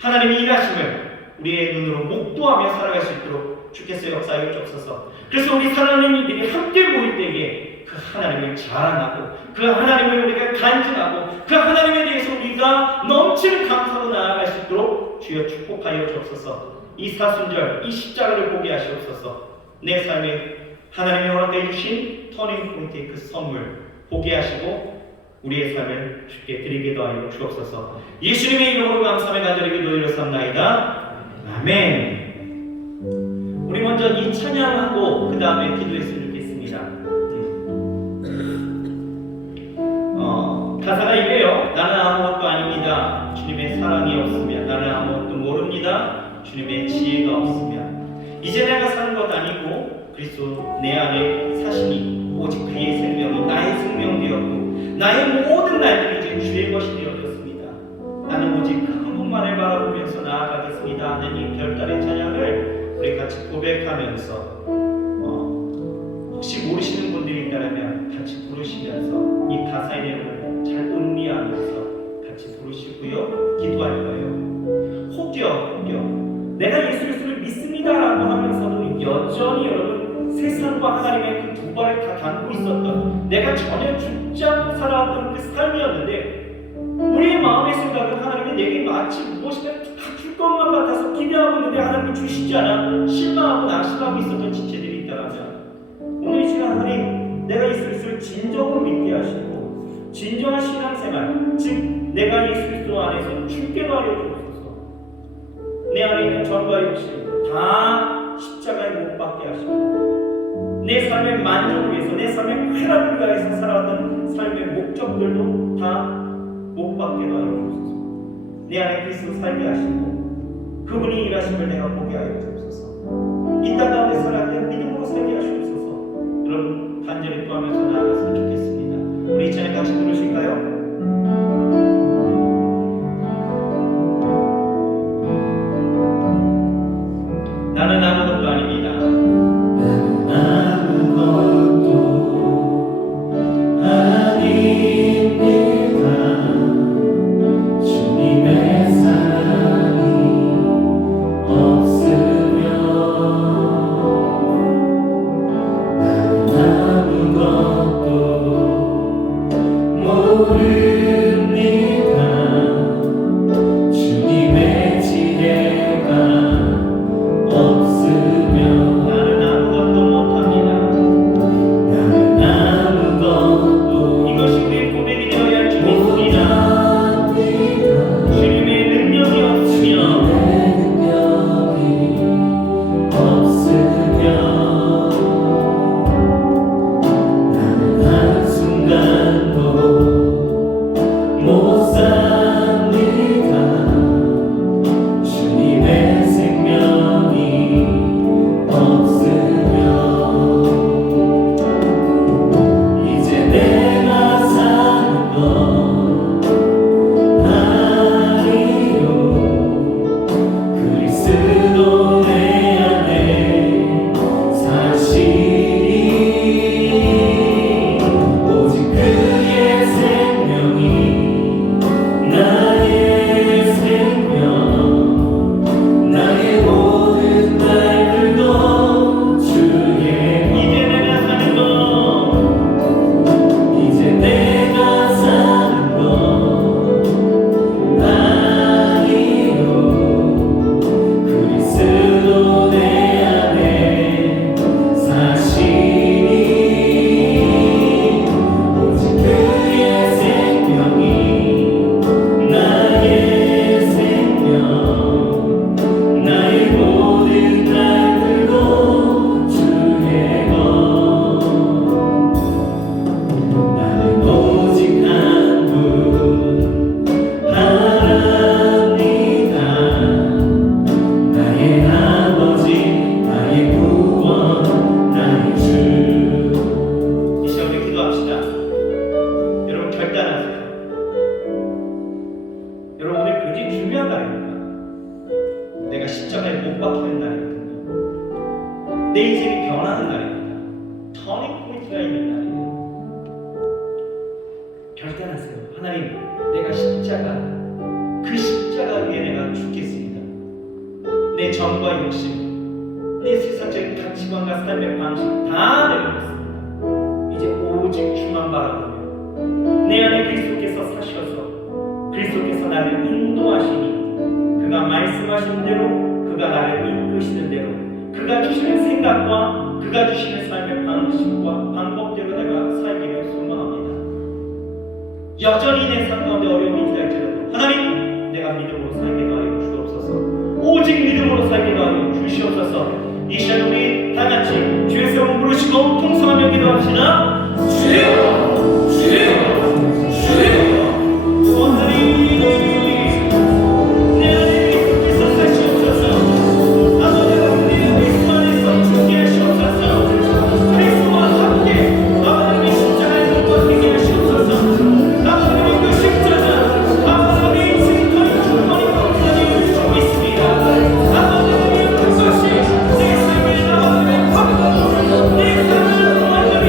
하나님의 일하심을 우리의 눈으로 목도하며 살아갈 수 있도록 주께서 역사하여 주옵소서. 그래서 우리 사랑하는 이들이 함께 모일 때에 그 하나님을 자랑하고 그 하나님을 우리가 간증하고 그 하나님에 대해서 우리가 넘치는 감사로 나아갈 수 있도록 주여 축복하여 주옵소서. 이 사순절, 이 십자가를 보게 하시옵소서. 내 삶에 하나님이 허락해 주신 터닝 포인트의 그 선물 보게 하시고 우리의 삶을 주께 드리기도 하여 주옵소서. 예수님의 이름으로 감사하며 간절히 기도드려 삼나이다. 아멘. 우리 먼저 이 찬양하고 그 다음에 기도했으면 좋겠습니다. 가사가 이래요. 나는 아무것도 아닙니다. 주님의 사랑이 없으면 나는 아무것도 모릅니다. 주님의 지혜가 없으면 이제 내가 사는 것 아니고 그리스도 내 안에 사시니 오직 그의 생명이 나의 생명 되었고 나의 모든 날들이 이제 주의 것이 되어졌습니다. 나는 오직 한 분만을 바라보면서 나아가겠습니다 하는 이 별달의 찬양을 우리 같이 고백하면서 혹시 모르시는 분들이 있다면 같이 부르시면서 이 가사의 내용을 잘 음미하면서 같이 부르시고요. 기도할 거예요. 혹여 내가 예수 그리스도를 믿습니다라고 하면서도 여전히 여러분 세상과 하나님의 그 두 발을 다 담고 있었던 내가 전혀 죽지 않고 살아왔던 그 삶이었는데 우리의 마음의 생각은 하나님이 내게 마치 무엇이든 줄 것만 같아서 기대하고 있는데 하나님이 주시지 않아 실망하고 낙심하고 있었던 지체들이 있다면 오늘 이 시간 하나님 내가 예수 그리스도를 진정으로 믿게 하시고 진정한 신앙생활 즉 내가 예수 그리스도 안에서 죽게 하여 주옵소서. 내 안에 있는 전과 욕심 다 십자가에 못 박게 하시고 내 삶의 만족을 위해서 내 삶의 쾌락을 위해서 살아왔던 삶의 목적들도 다 못 받게 하여 주옵소서. 내 안에 그리스도 살게 하시고 그분이 일하심을 내가 보게 하여 주옵소서. 이 땅 가운데 살아갈 때 믿음으로 살게 하시옵소서. 여러분 간절히 구하면서 나아갔으면 좋겠습니다. 우리 이전에 같이 부르실까요? 나는 아무것도 아닙니다. 인생이 변하는 날입니다. 터닝 포인트가 있는 날이에요. 결단하세요. 하나님, 내가 그 십자가 위에 내가 죽겠습니다. 내 정과 욕심, 내 세상적인 가치관과 삶의 방식 다 내려놓습니다. 이제 오직 주만 바라보며 내 안에 그리스도께서 사셔서 그리스도께서 나를 인도하시니 그가 말씀하신 대로, 그가 나를 이끄시는 대로, 그가 주시는 생각과 그가 주시는 삶의 방식과 방법대로 내가 살기를 소망합니다. 여전히 내 삶 가운데 어려움이 있을지라도 하나님, 내가 믿음으로 살게 하여 주옵소서. 오직 믿음으로 살게 하여 주시옵소서. 이 시간 우리 다 같이 주의 이름 부르시고 통성하며 기도합시다. 주여, 주여, 주여. 하나님, 내 안에 그리스도께서 사시옵소서. 아버지가 우리의 그리스도 안에서 죽게 하시옵소서. 그리스도와 함께 아버지의 십자가에 못 버티게 하시옵소서. 아버지의 그 십자가, 아버지의 진토리 주머니 공산이 주고 있습니다. 아버지의 그것이 내 삶의 아버지의 내 삶을 완전히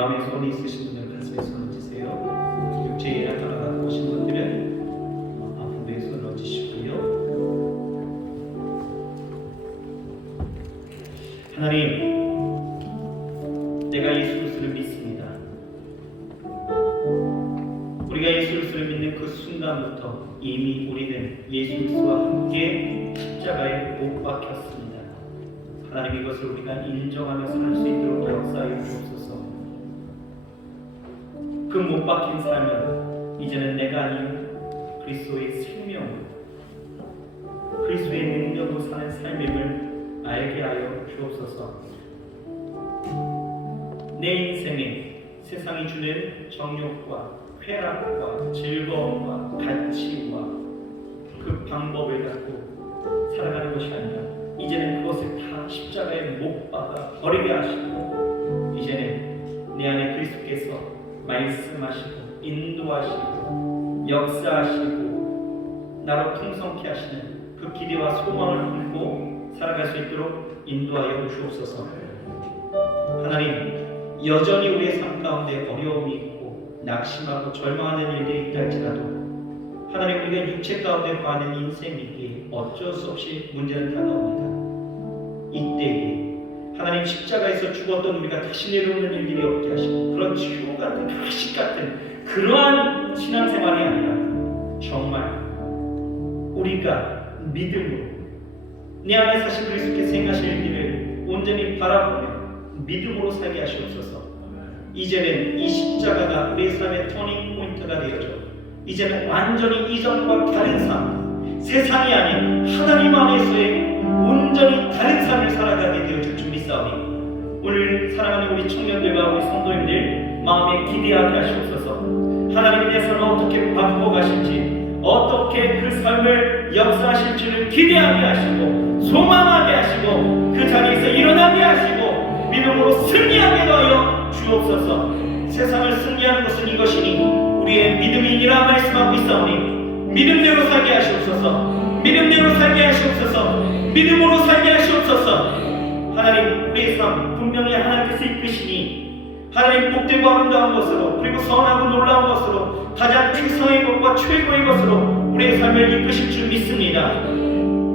마음에 소원이 있으신 분들은 가슴에 손을 얹으세요. 육체에 나타나고 오신 분들은 아픈 배에 손을 얹으시고요. 하나님, 내가 예수 그리스도를 믿습니다. 우리가 예수 그리스도를 믿는 그 순간부터 이미 우리는 예수 그리스도와 함께 십자가에 못 박혔습니다. 하나님, 이것을 우리가 인정하며 살 수 있도록 역사하여 주옵소서. 그 못 박힌 삶은 이제는 내가 아닌 그리스도의 생명으로, 그리스도의 능력으로 사는 삶임을 알게 하여 주옵소서. 내 인생에 세상이 주는 정욕과 쾌락과 즐거움과 가치와 그 방법을 갖고 살아가는 것이 아니라 이제는 그것을 다 십자가에 못 박아 버리게 하시고 이제는 내 안에 그리스도께서 말씀하시고 인도하시고 역사하시고 나로 풍성케 하시는 그 기대와 소망을 품고 살아갈 수 있도록 인도하여 주옵소서. 하나님, 여전히 우리의 삶 가운데 어려움이 있고 낙심하고 절망하는 일들이 있다 할지라도 하나님, 우리가 육체 가운데 거하는 인생이기에 어쩔 수 없이 문제는 다가옵니다. 이때에 하나님, 십자가에서 죽었던 우리가 다시 내려오는 일들이 없게 하시고 그런 치유 같은 가식 같은 그러한 신앙생활이 아니라 정말 우리가 믿음으로 내 안에 사신 그리스도께서 행하실 일들을 온전히 바라보며 믿음으로 살게 하시옵소서. 이제는 이 십자가가 우리의 삶의 터닝 포인트가 되어져 이제는 완전히 이전과 다른 삶, 세상이 아닌 하나님 안에서의 온전히 다른 삶을 살아가게 되어줄 줄 믿사오니 오늘 사랑하는 우리 청년들과 우리 성도님들 마음에 기대하게 하시옵소서. 하나님이 내 삶을 어떻게 바꾸어 가실지, 어떻게 그 삶을 역사하실지를 기대하게 하시고 소망하게 하시고 그 자리에서 일어나게 하시고 믿음으로 승리하게 하여 주옵소서. 세상을 승리하는 것은 이것이니 우리의 믿음이니라 말씀하고 있사오니 믿음대로 살게 하시옵소서. 믿음대로 살게 하시옵소서. 믿음으로 살게 하시옵소서. 하나님, 우리의 삶 분명히 하나님께서 이끄시니 하나님 복되고 아름다운 것으로 그리고 선하고 놀라운 것으로 가장 최상의 것과 최고의 것으로 우리의 삶을 이끄실 줄 믿습니다.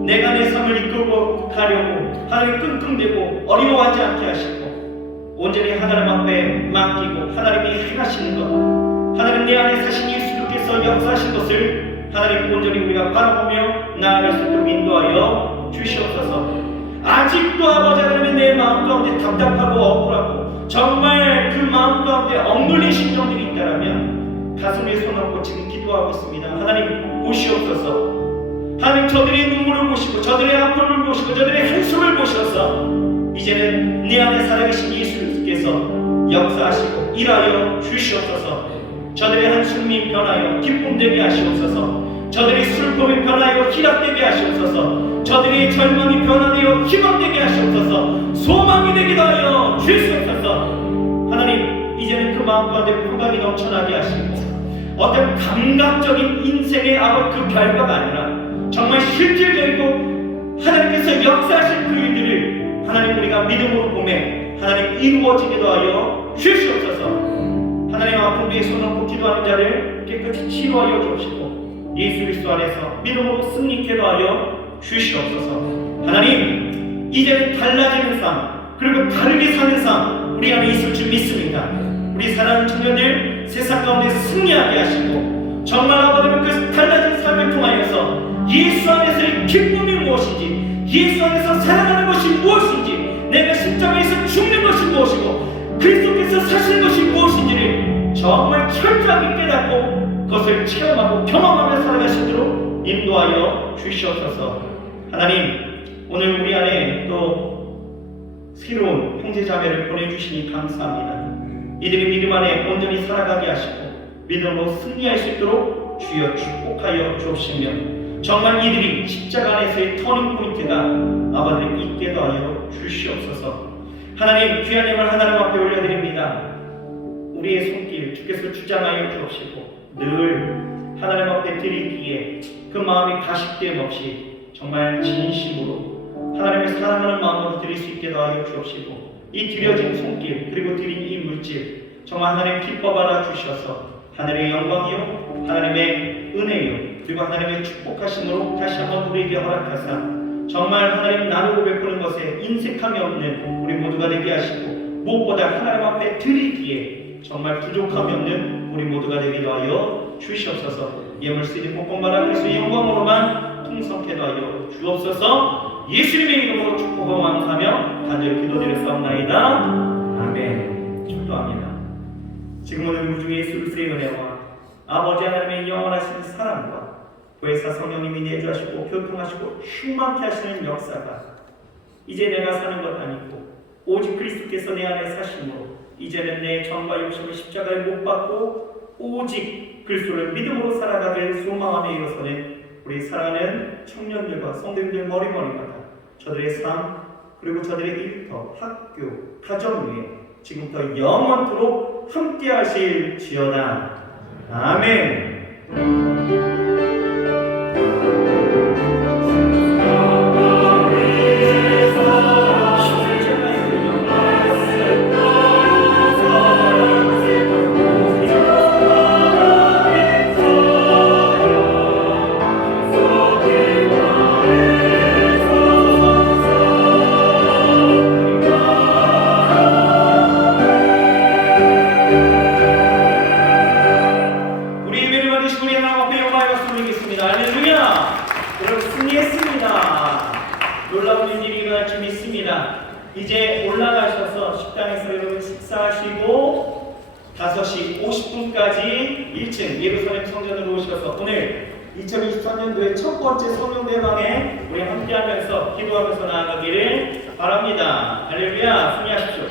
내가 내 삶을 이끌고 가려고 하나님 끙끙대고 어려워하지 않게 하시고 온전히 하나님 앞에 맡기고 하나님이 행하시는 것, 하나님 내 안에 사신 예수님께서 역사하신 것을 하나님 온전히 우리가 바라보며 나아갈 수 있도록 인도하여 주시옵소서. 아직도 아버지 하나님 내 마음 가운데 답답하고 억울하고 정말 그 마음 가운데 억눌린 심정들이 있다면 가슴에 손 얹고 지금 기도하고 있습니다. 하나님 보시옵소서. 하나님 저들의 눈물을 보시고 저들의 아픔을 보시고 저들의 한숨을 보셔서 이제는 내 안에 살아계신 예수님께서 역사하시고 일하여 주시옵소서. 저들의 한숨이 변하여 기쁨 되게 하시옵소서. 저들의 슬픔이 변하여 희락되게 하시옵소서. 저들의 절망이 변화되어 희망되게 하시옵소서. 소망이 되게 하여 주시옵소서. 하나님, 이제는 그 마음 가운데 평강이 넘쳐나게 하시고 어떤 감각적인 인생의 그 결과가 아니라 정말 실질적이고 하나님께서 역사하신 그 일들을 하나님 우리가 믿음으로 보매 하나님 이루어지게도 하여 주시옵소서. 하나님 아픈 배에 손 얹고 기도하는 자를 깨끗이 치료하여 주옵시고 예수 그리스도 안에서 믿음으로 승리케도 하여 주시옵소서. 하나님, 이제는 달라지는 삶 그리고 다르게 사는 삶 우리 안에 있을 줄 믿습니다. 우리 사랑하는 청년들 세상 가운데 승리하게 하시고 정말 아버지는 그 달라진 삶을 통하여서 예수 안에서의 기쁨이 무엇인지, 예수 안에서 살아가는 것이 무엇인지, 내가 십자가에서 죽는 것이 무엇이고 그리스도께서 사시는 것이 무엇인지를 정말 철저하게 깨닫고 그것을 체험하고 경험하며 살아가시도록 인도하여 주시옵소서. 하나님, 오늘 우리 안에 또 새로운 형제자매를 보내주시니 감사합니다. 이들이 믿음 안에 온전히 살아가게 하시고 믿음으로 승리할 수 있도록 주여 축복하여 주옵시며 정말 이들이 십자가 안에서의 터닝포인트가 아버지를 있게도 하여 주시옵소서. 하나님, 귀한 힘을 하나님 앞에 올려드립니다. 우리의 손길 주께서 주장하여 주옵시고 늘 하나님 앞에 드리기에 그 마음이 가식됨 없이 정말 진심으로 하나님을 사랑하는 마음으로 드릴 수 있게 하여 주옵시고 이 드려진 손길 그리고 드린 이 물질 정말 하나님 기뻐받아 주셔서 하늘의 영광이요 하나님의 은혜요 그리고 하나님의 축복하심으로 다시 한번 우리에게 허락하사 정말 하나님 나누고 베푸는 것에 인색함이 없는 우리 모두가 되게 하시고 무엇보다 하나님 앞에 드리기에 정말 부족함이 없는 우리 모두가 되기도 하여 주시옵소서. 예물 쓰리 복권받아 그리스도의 영광으로만 풍성케 하여 주옵소서. 예수님의 이름으로 축복하고 감사하며 간절히 기도드렸사옵나이다. 아멘. 축도합니다. 지금 오늘 우주 예수 그리스도의 은혜와 아버지 하나님의 영원하신 사랑과 보혜사 성령님이 내주하시고 교통하시고 충만케 하시는 역사가 이제 내가 사는 것 아니고 오직 그리스도께서 내 안에 사심으로 이제는 내 정과 욕심을 십자가에 못 박고 오직 그리스도를 믿음으로 살아가길 소망하며 일어서는 우리 사랑하는 청년들과 성도님들 머리머리마다 저들의 삶 그리고 저들의 일터, 학교, 가정 위에 지금부터 영원토록 함께 하실지어다. 아멘. 이제 올라가셔서 식당에서 여러분 식사하시고 5시 50분까지 1층 예루살렘 성전으로 오셔서 오늘 2023년도의 첫 번째 성령대방에 우리 함께하면서 기도하면서 나아가기를 바랍니다. 할렐루야. 승리하십시오.